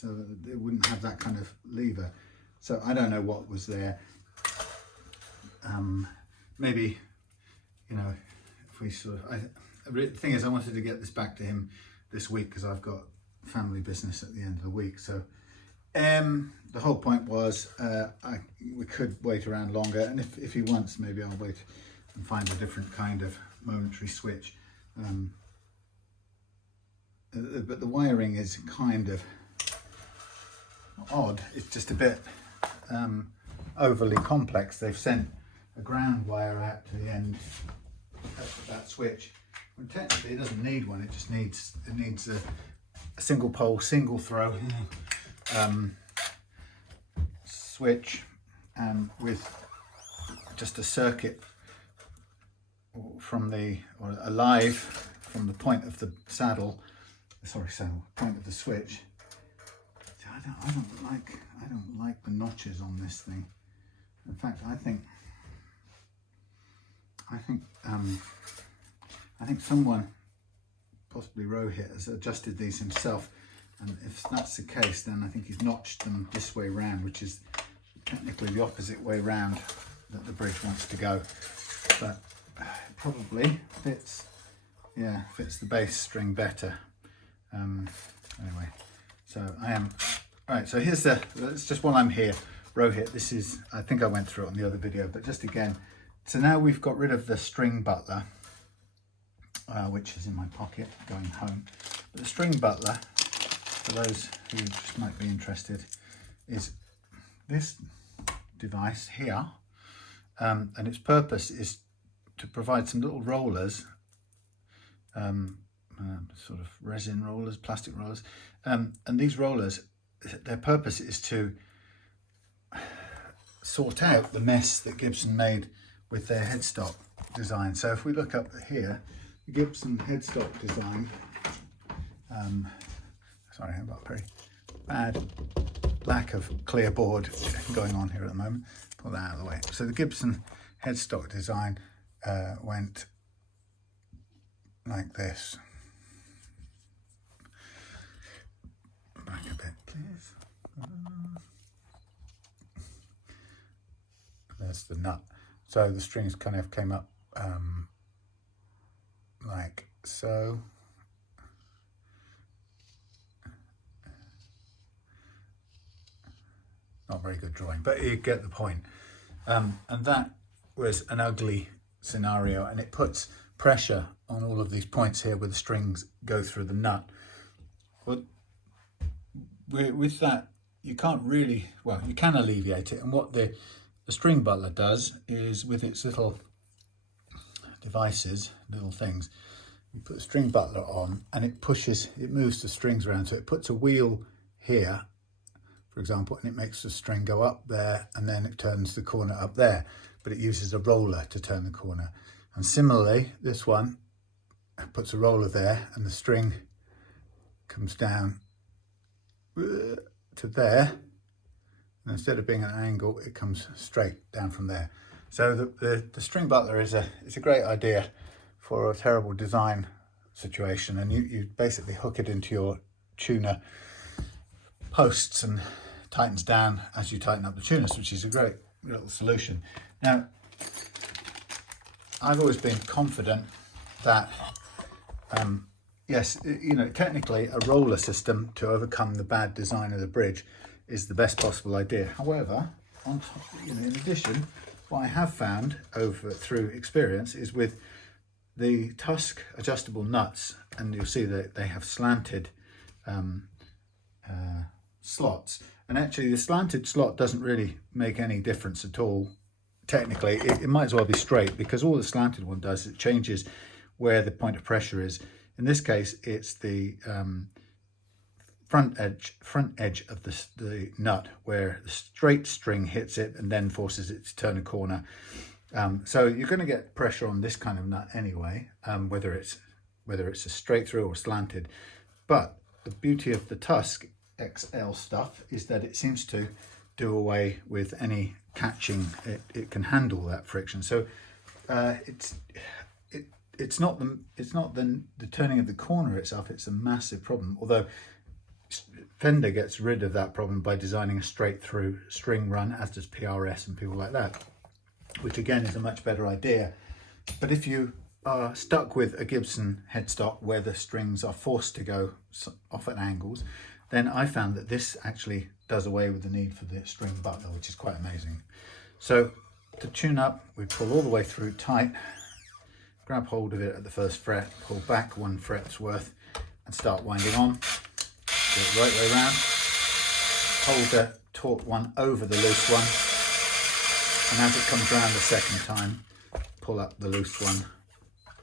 so that it wouldn't have that kind of lever. So I don't know what was there. Maybe, you know, if we sort of, the thing is I wanted to get this back to him this week because I've got family business at the end of the week. So the whole point was we could wait around longer, and if he wants, maybe I'll wait and find a different kind of momentary switch. But the wiring is kind of odd. It's just a bit overly complex. They've sent a ground wire out to the end of that switch. Well, technically it doesn't need one, it just needs a single pole, single throw switch with just a circuit from the, or a live from the point of the saddle, point of the switch. I don't like the notches on this thing. In fact, I think someone, possibly Rohit, has adjusted these himself, and if that's the case, then I think he's notched them this way round, which is technically the opposite way round that the bridge wants to go. But it probably fits the bass string better. Anyway, so right, so here's it's just while I'm here, Rohit, this is, I think I went through it on the other video, but just again, so now we've got rid of the string butler, which is in my pocket going home. But the string butler, for those who just might be interested, is this device here, and its purpose is to provide some little rollers, sort of resin rollers, plastic rollers, and these rollers, their purpose is to sort out the mess that Gibson made with their headstock design. So if we look up here, the Gibson headstock design, sorry, I've got a very bad lack of clear board going on here at the moment. Pull that out of the way. So the Gibson headstock design went like this. Back a bit, please. There's the nut. So the strings kind of came up like so. Not very good drawing, but you get the point. And that was an ugly scenario, and it puts pressure on all of these points here where the strings go through the nut. But with that, you can't really, well, you can alleviate it. And what the string butler does is, with its little devices, little things, you put the string butler on and it moves the strings around. So it puts a wheel here, for example, and it makes the string go up there, and then it turns the corner up there, but it uses a roller to turn the corner. And similarly, this one puts a roller there and the string comes down to there, and instead of being an angle, it comes straight down from there. So the string butler is a great idea for a terrible design situation, and you basically hook it into your tuner posts and tightens down as you tighten up the tuners, which is a great little solution. Now, I've always been confident that yes, you know, technically a roller system to overcome the bad design of the bridge is the best possible idea. However, on top, you know, in addition, what I have found through experience is with the Tusk adjustable nuts, and you'll see that they have slanted slots, and actually the slanted slot doesn't really make any difference at all. Technically, it might as well be straight, because all the slanted one does, it changes where the point of pressure is. In this case, it's the front edge of the nut, where the straight string hits it and then forces it to turn a corner. So you're going to get pressure on this kind of nut anyway, whether it's a straight through or slanted. But the beauty of the Tusk XL stuff is that it seems to do away with any catching. It can handle that friction. So it's not the turning of the corner itself. It's a massive problem. Although Fender gets rid of that problem by designing a straight through string run, as does PRS and people like that, which again is a much better idea. But if you are stuck with a Gibson headstock where the strings are forced to go off at angles, then I found that this actually does away with the need for the string butler, which is quite amazing. So to tune up, we pull all the way through tight, grab hold of it at the first fret, pull back 1 fret's worth and start winding on. Go the right way around, hold the taut one over the loose one, and as it comes around the second time, pull up the loose one,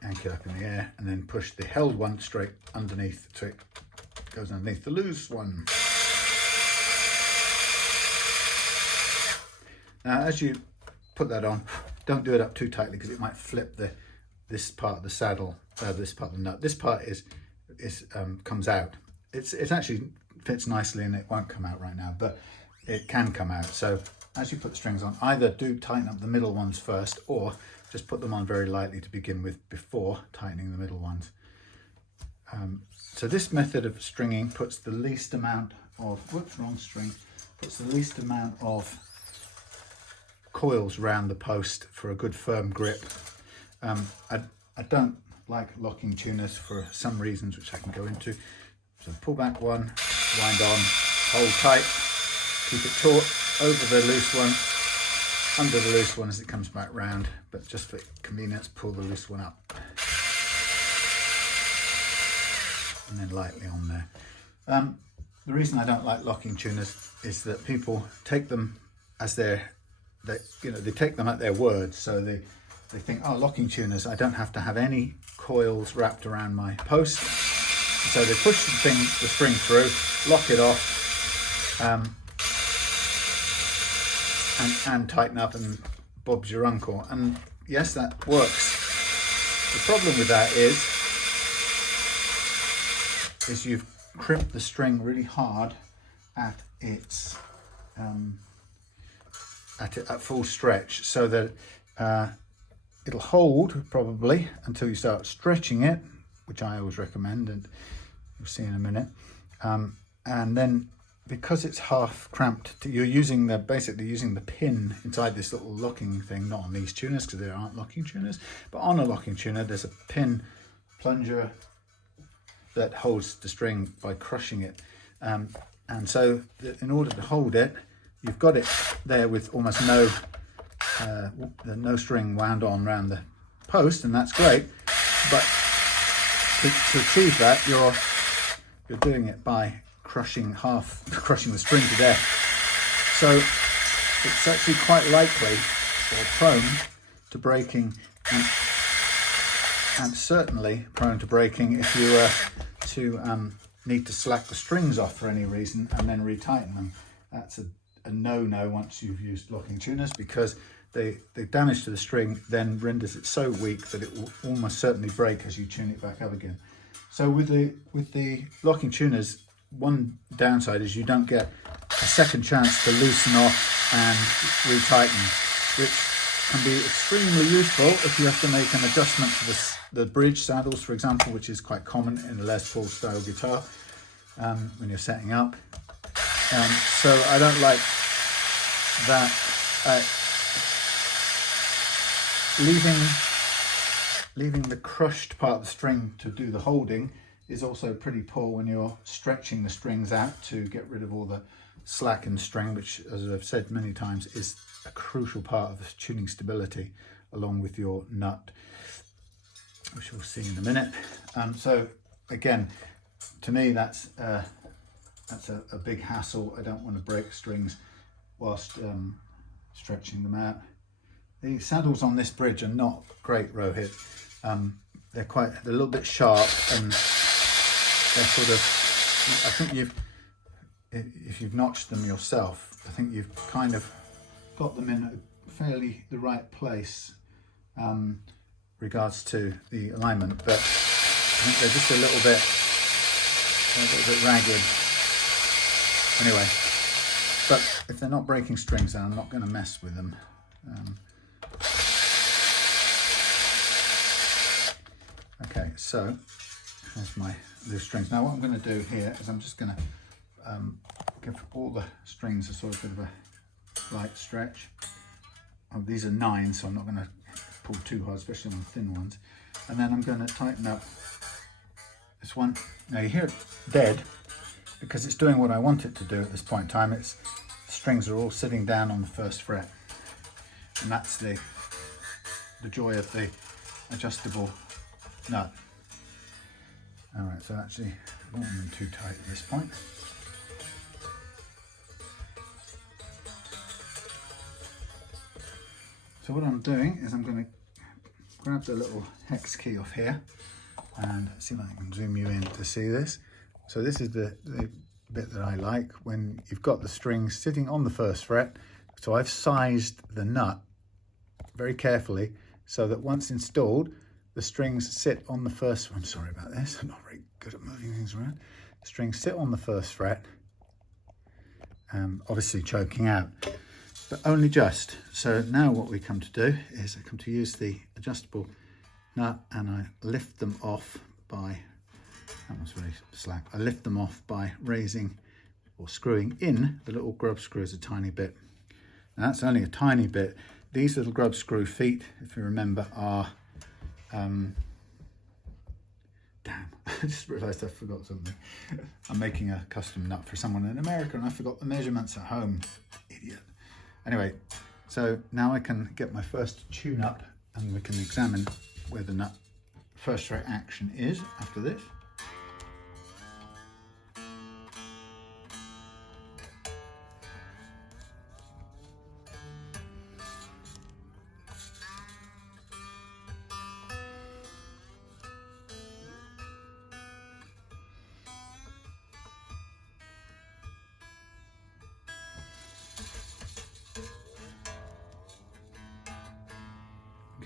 anchor up in the air, and then push the held one straight underneath so it goes underneath the loose one. Now as you put that on, don't do it up too tightly because it might flip this part of the saddle, this part of the nut. This part comes out. It actually fits nicely and it won't come out right now, but it can come out. So as you put the strings on, either do tighten up the middle ones first or just put them on very lightly to begin with before tightening the middle ones. So this method of stringing puts the least amount of, puts the least amount of coils around the post for a good firm grip. I don't like locking tuners for some reasons which I can go into. So pull back 1, wind on, hold tight, keep it taut over the loose one, under the loose one as it comes back round, but just for convenience, pull the loose one up. And then lightly on there. The reason I don't like locking tuners is that people take them as they take them at their word. So they think, oh, locking tuners, I don't have to have any coils wrapped around my post. So they push the string through, lock it off, and tighten up, and Bob's your uncle. And yes, that works. The problem with that is you've crimped the string really hard at its at full stretch, so that it'll hold probably until you start stretching it, which I always recommend, and you'll see in a minute. And then because it's half cramped, you're basically using the pin inside this little locking thing, not on these tuners because there aren't locking tuners, but on a locking tuner there's a pin plunger that holds the string by crushing it. And so in order to hold it, you've got it there with almost no string wound on around the post, and that's great. But to achieve that, you're doing it by crushing the string to death. So it's actually quite likely or prone to breaking, and certainly prone to breaking if you were to need to slack the strings off for any reason and then retighten them. That's a no-no once you've used locking tuners, because the damage to the string then renders it so weak that it will almost certainly break as you tune it back up again. So with the locking tuners, one downside is you don't get a second chance to loosen off and retighten, which can be extremely useful if you have to make an adjustment to the bridge saddles, for example, which is quite common in a Les Paul style guitar when you're setting up. So I don't like that. Leaving the crushed part of the string to do the holding is also pretty poor when you're stretching the strings out to get rid of all the slack in the string, which, as I've said many times, is a crucial part of tuning stability, along with your nut, which we'll see in a minute. So again, to me, that's a big hassle. I don't want to break strings whilst stretching them out. The saddles on this bridge are not great, Rohit. They're a little bit sharp, and they're sort of, I think if you've notched them yourself, I think you've kind of got them in the right place regards to the alignment, but I think they're just a little bit ragged. Anyway, but if they're not breaking strings, then I'm not going to mess with them. Okay, so there's my loose strings. Now what I'm going to do here is I'm just going to give all the strings a sort of bit of a light stretch. These are 9, so I'm not going to pull too hard, especially on the thin ones. And then I'm going to tighten up this one. Now you hear it dead because it's doing what I want it to do at this point in time. The strings are all sitting down on the 1st fret, and that's the joy of the adjustable nut. All right, so actually I don't want them too tight at this point. So what I'm doing is I'm going to grab the little hex key off here and see if I can zoom you in to see this. So this is the bit that I like, when you've got the strings sitting on the 1st fret. So I've sized the nut very carefully so that once installed, the strings sit on the 1st. I'm sorry about this, I'm not very good at moving things around. The strings sit on the 1st fret, obviously choking out, but only just. So now what we come to do is I come to use the adjustable nut and I lift them off by, that was really slack, I lift them off by raising or screwing in the little grub screws a tiny bit. Now that's only a tiny bit. These little grub screw feet, if you remember, are, damn, I just realised I forgot something. I'm making a custom nut for someone in America and I forgot the measurements at home, idiot. Anyway, so now I can get my first tune up and we can examine where the nut 1st fret action is after this.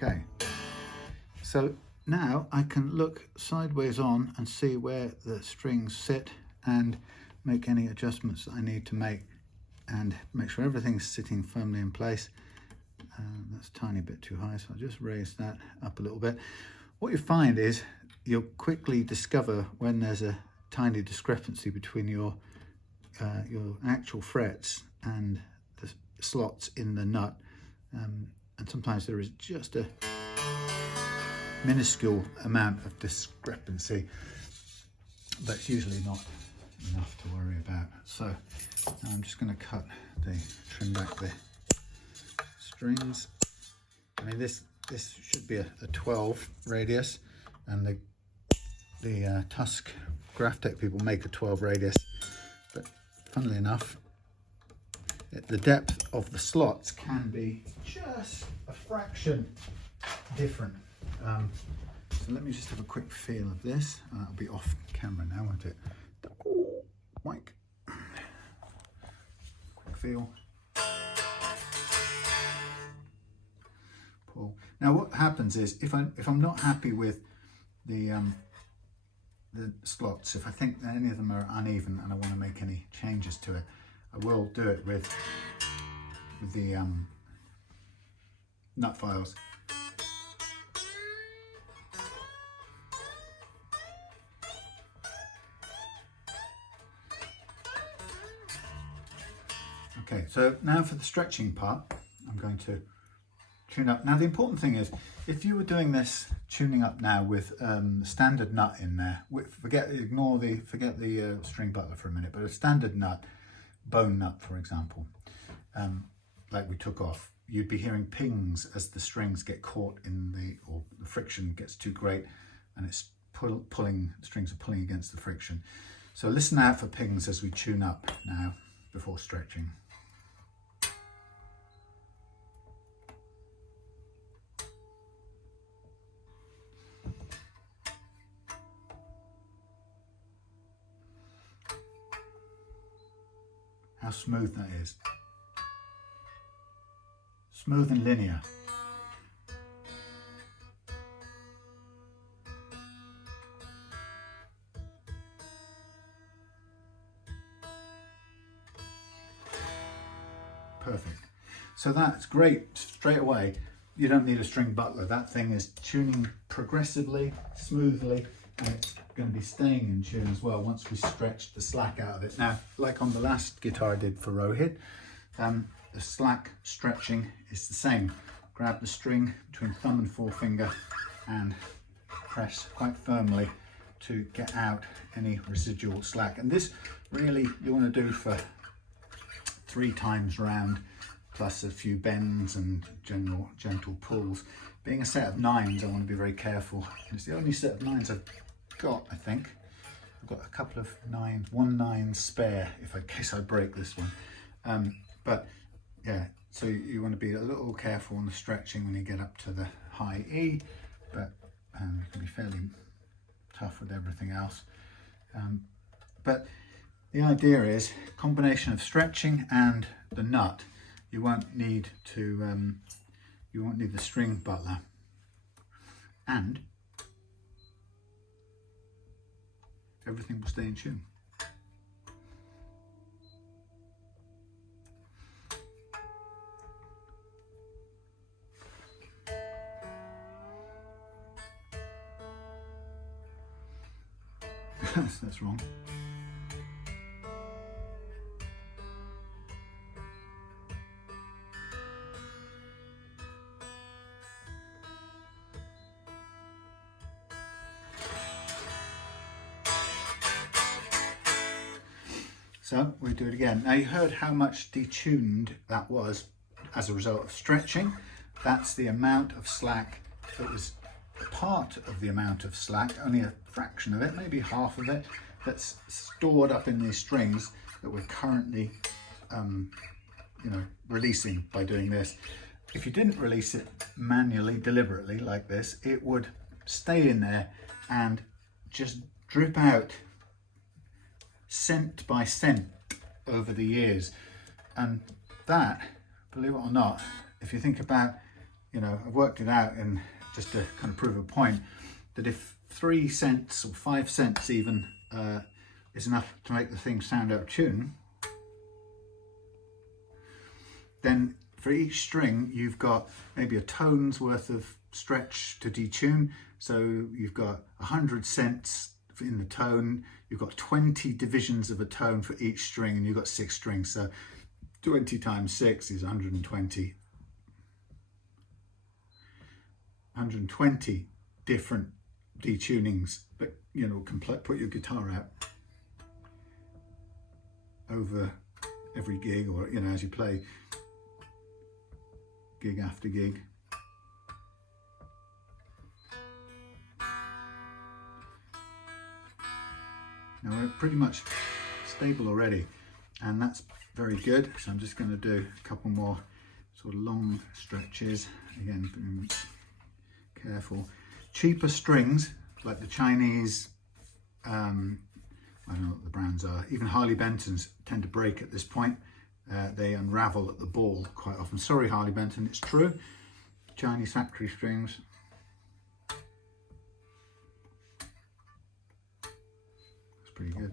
Okay, so now I can look sideways on and see where the strings sit and make any adjustments that I need to make and make sure everything's sitting firmly in place. That's a tiny bit too high, so I'll just raise that up a little bit. What you find is you'll quickly discover when there's a tiny discrepancy between your actual frets and the slots in the nut. And sometimes there is just a minuscule amount of discrepancy, but it's usually not enough to worry about. So now I'm just going to trim back the strings. I mean, this should be a 12 radius, and the Tusk Graphtec people make a 12 radius, but funnily enough, the depth of the slots can be just a fraction different. So let me just have a quick feel of this. That'll be off camera now, won't it? Oh, Mike. Quick feel. Pull. Now what happens is if I'm not happy with the slots, if I think that any of them are uneven and I want to make any changes to it, I will do it with the nut files. Okay, so now for the stretching part, I'm going to tune up. Now the important thing is, if you were doing this tuning up now with standard nut in there, forget the string butler for a minute, but a standard nut, bone nut for example, like we took off, you'd be hearing pings as the strings get caught or the friction gets too great and it's the strings are pulling against the friction. So listen out for pings as we tune up now before stretching. How smooth that is. Smooth and linear. Perfect. So that's great straight away. You don't need a string butler. That thing is tuning progressively, smoothly, and it's going to be staying in tune as well once we stretch the slack out of it. Now, like on the last guitar I did for Rohit, the slack stretching is the same. Grab the string between thumb and forefinger and press quite firmly to get out any residual slack. And this really you want to do for 3 times round, plus a few bends and gentle pulls. Being a set of 9s, I want to be very careful. It's the only set of 9s I've got, I think. I've got a couple of 9s, 1 9 spare in case I break this one. But yeah, so you want to be a little careful on the stretching when you get up to the high E, but you can be fairly tough with everything else. But the idea is combination of stretching and the nut. You won't need to you won't need the string butler, and everything will stay in tune. That's wrong. So we do it again. Now you heard how much detuned that was as a result of stretching. That's the amount of slack that was part of the amount of slack, only a fraction of it, maybe half of it, that's stored up in these strings that we're currently releasing by doing this. If you didn't release it manually, deliberately like this, it would stay in there and just drip out cent by cent over the years. And that, believe it or not, if you think about, I've worked it out in just to kind of prove a point, that if 3 cents or 5 cents even is enough to make the thing sound out of tune, then for each string you've got maybe a tone's worth of stretch to detune. So you've got 100 cents in the tone, you've got 20 divisions of a tone for each string, and you've got 6 strings, so 20 times 6 is 120. 120 different detunings that can put your guitar out over every gig, or as you play gig after gig. Now we're pretty much stable already, and that's very good. So I'm just going to do a couple more sort of long stretches. Again, being careful. Cheaper strings like the Chinese, I don't know what the brands are, even Harley Bentons tend to break at this point. They unravel at the ball quite often. Sorry Harley Benton, it's true. Chinese factory strings. That's pretty good.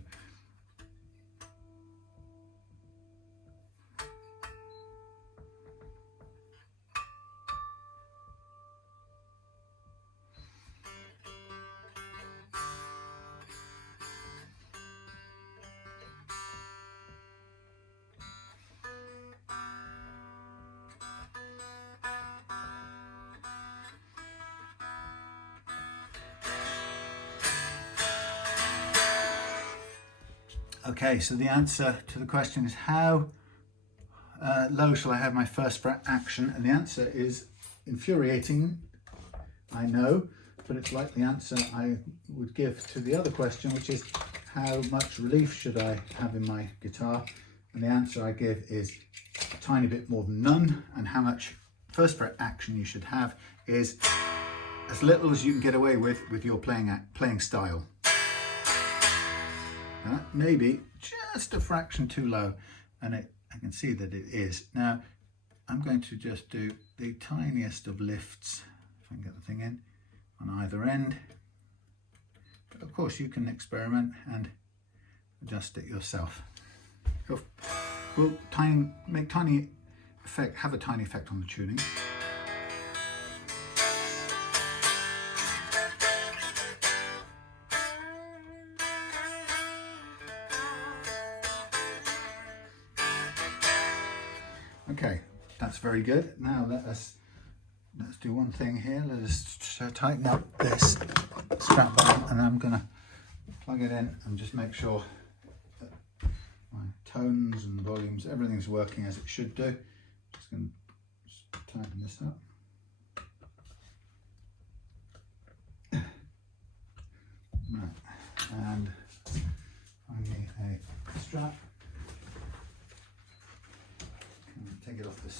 Okay, so the answer to the question is how low shall I have my first fret action? And the answer is infuriating, I know, but it's like the answer I would give to the other question, which is how much relief should I have in my guitar? And the answer I give is a tiny bit more than none, and how much first fret action you should have is as little as you can get away with your playing style. Maybe just a fraction too low, and I can see that it is. Now I'm going to just do the tiniest of lifts, if I can get the thing in, on either end. But of course you can experiment and adjust it yourself. We'll have a tiny effect on the tuning. Okay, that's very good. Now let's do one thing here. Let us tighten up this strap button, and I'm gonna plug it in and just make sure that my tones and volumes, everything's working as it should do. Just gonna tighten this up. Right, and I need a strap. Take it off the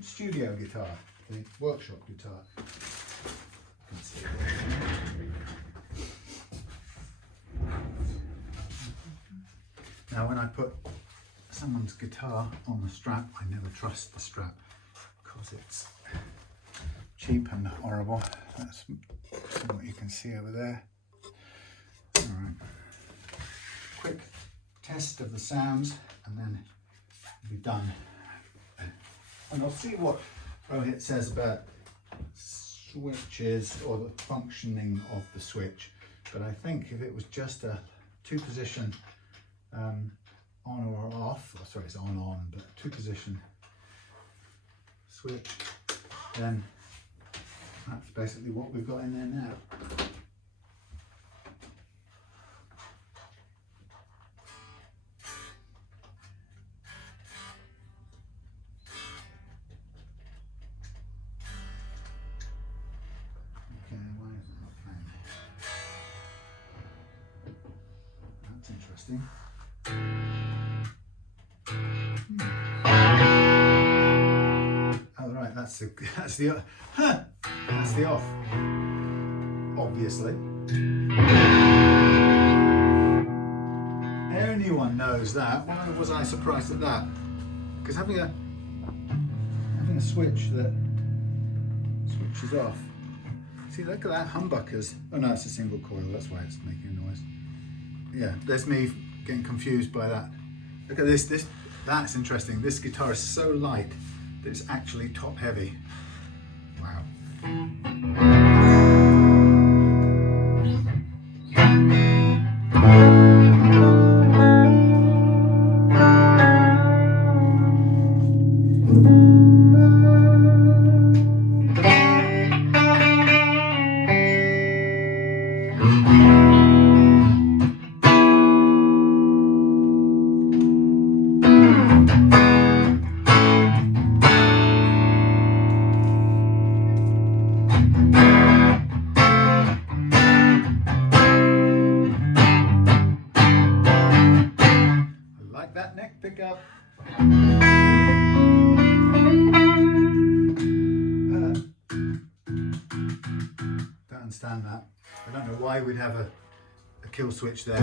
studio guitar, the workshop guitar. Now when I put someone's guitar on the strap, I never trust the strap because it's cheap and horrible. That's what you can see over there. Alright, quick test of the sounds and then we'll be done. And I'll see what Rohit says about switches or the functioning of the switch. But I think if it was just a two-position on or off, or sorry, it's on, but two-position switch, then that's basically what we've got in there now. Interesting. Oh right, that's the off. Obviously, anyone knows that. Why was I surprised at that? Because having a switch that switches off. See, look at that humbuckers. Oh no, it's a single coil. That's why it's making a noise. Yeah, there's me getting confused by that. Look at this, that's interesting. This guitar is so light that it's actually top heavy. Wow. Pickup. Don't understand that. I don't know why we'd have a kill switch there.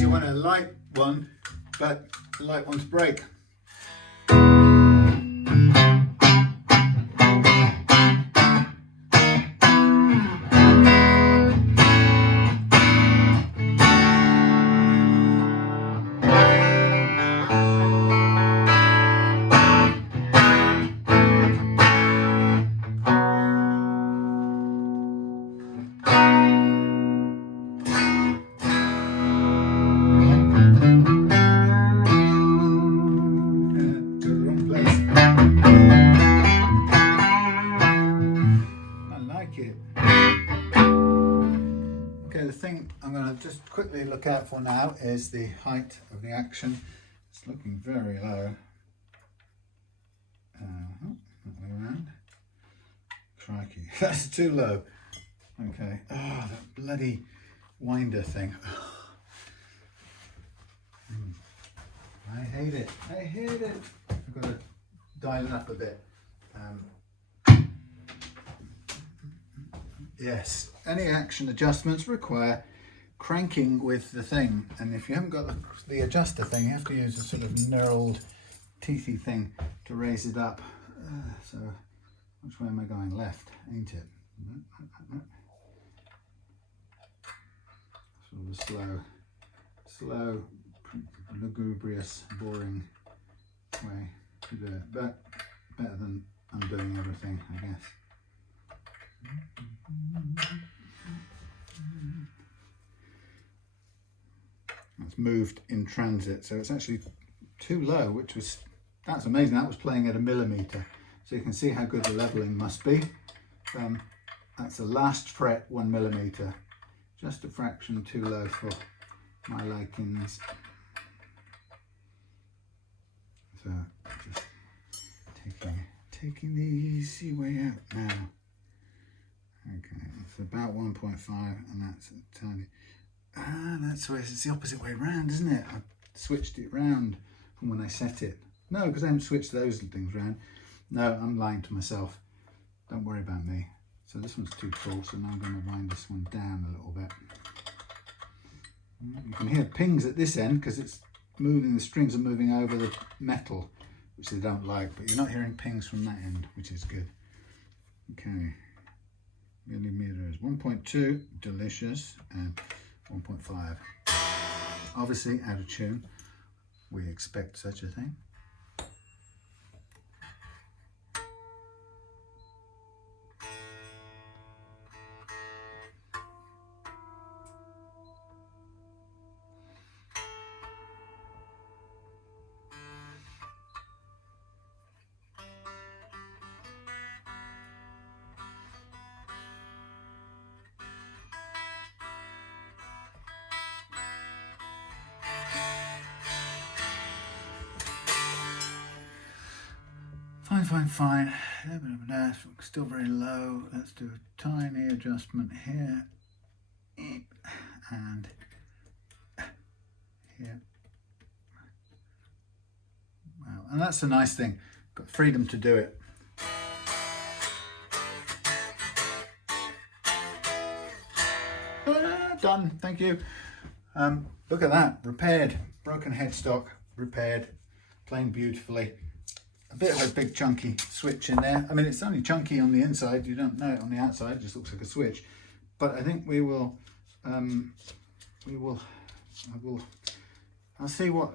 You want a light one, but the light ones break. Just quickly look out for now is the height of the action. It's looking very low. That way around. Crikey, that's too low. Okay. Oh, that bloody winder thing. I hate it. I hate it. I've got to dial it up a bit. Yes, any action adjustments require cranking with the thing, and if you haven't got the adjuster thing, you have to use a sort of knurled teethy thing to raise it up. So which way am I going? Left, ain't it? Sort of a slow, lugubrious, boring way to do it, but better than undoing everything, I guess. It's moved in transit, so it's actually too low, that's amazing. That was playing at 1 millimeter, so you can see how good the leveling must be. That's the last fret 1 millimeter, just a fraction too low for my likings. So just taking the easy way out now. Okay, it's about 1.5, and that's a tiny. That's where it's the opposite way around, isn't it? I switched it round from when I set it. No, because I haven't switched those things round. No, I'm lying to myself. Don't worry about me. So this one's too full, so now I'm going to wind this one down a little bit. You can hear pings at this end because it's moving, the strings are moving over the metal, which they don't like, but you're not hearing pings from that end, which is good. Okay, millimeter is 1.2, delicious, and 1.5. Obviously out of tune, we expect such a thing. Fine. Still very low. Let's do a tiny adjustment here and here. Wow, and that's a nice thing. Got freedom to do it. Done. Thank you. Look at that. Repaired. Broken headstock. Repaired. Playing beautifully. A bit of a big chunky switch in there. I mean, it's only chunky on the inside. You don't know it on the outside. It just looks like a switch. But I think I'll see what,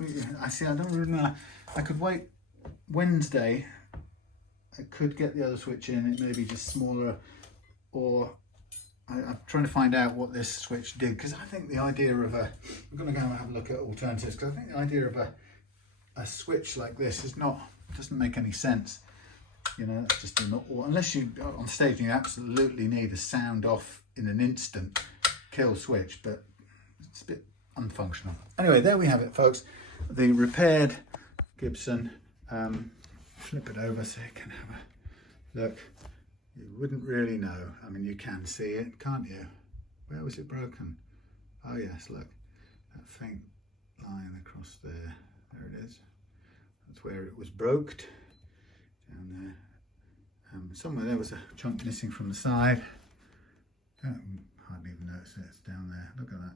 I don't really know. I could wait Wednesday. I could get the other switch in. It may be just smaller, or I'm trying to find out what this switch did, because I think the idea of we're going to go and have a look at alternatives, because I think the idea of a switch like this doesn't make any sense. You know, that's just unless you on stage you absolutely need a sound off in an instant kill switch, but it's a bit unfunctional. Anyway, there we have it, folks. The repaired Gibson. Flip it over so you can have a look. You wouldn't really know. I mean, you can see it, can't you? Where was it broken? Oh yes, look, that faint line across there. There it is. That's where it was broked, down there. Somewhere there was a chunk missing from the side. Hardly even notice it, it's down there. Look at that.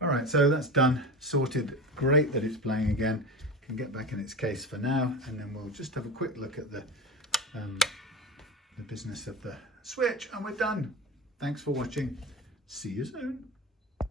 All right, so that's done, sorted. Great that it's playing again. Can get back in its case for now, and then we'll just have a quick look at the business of the switch, and we're done. Thanks for watching. See you soon.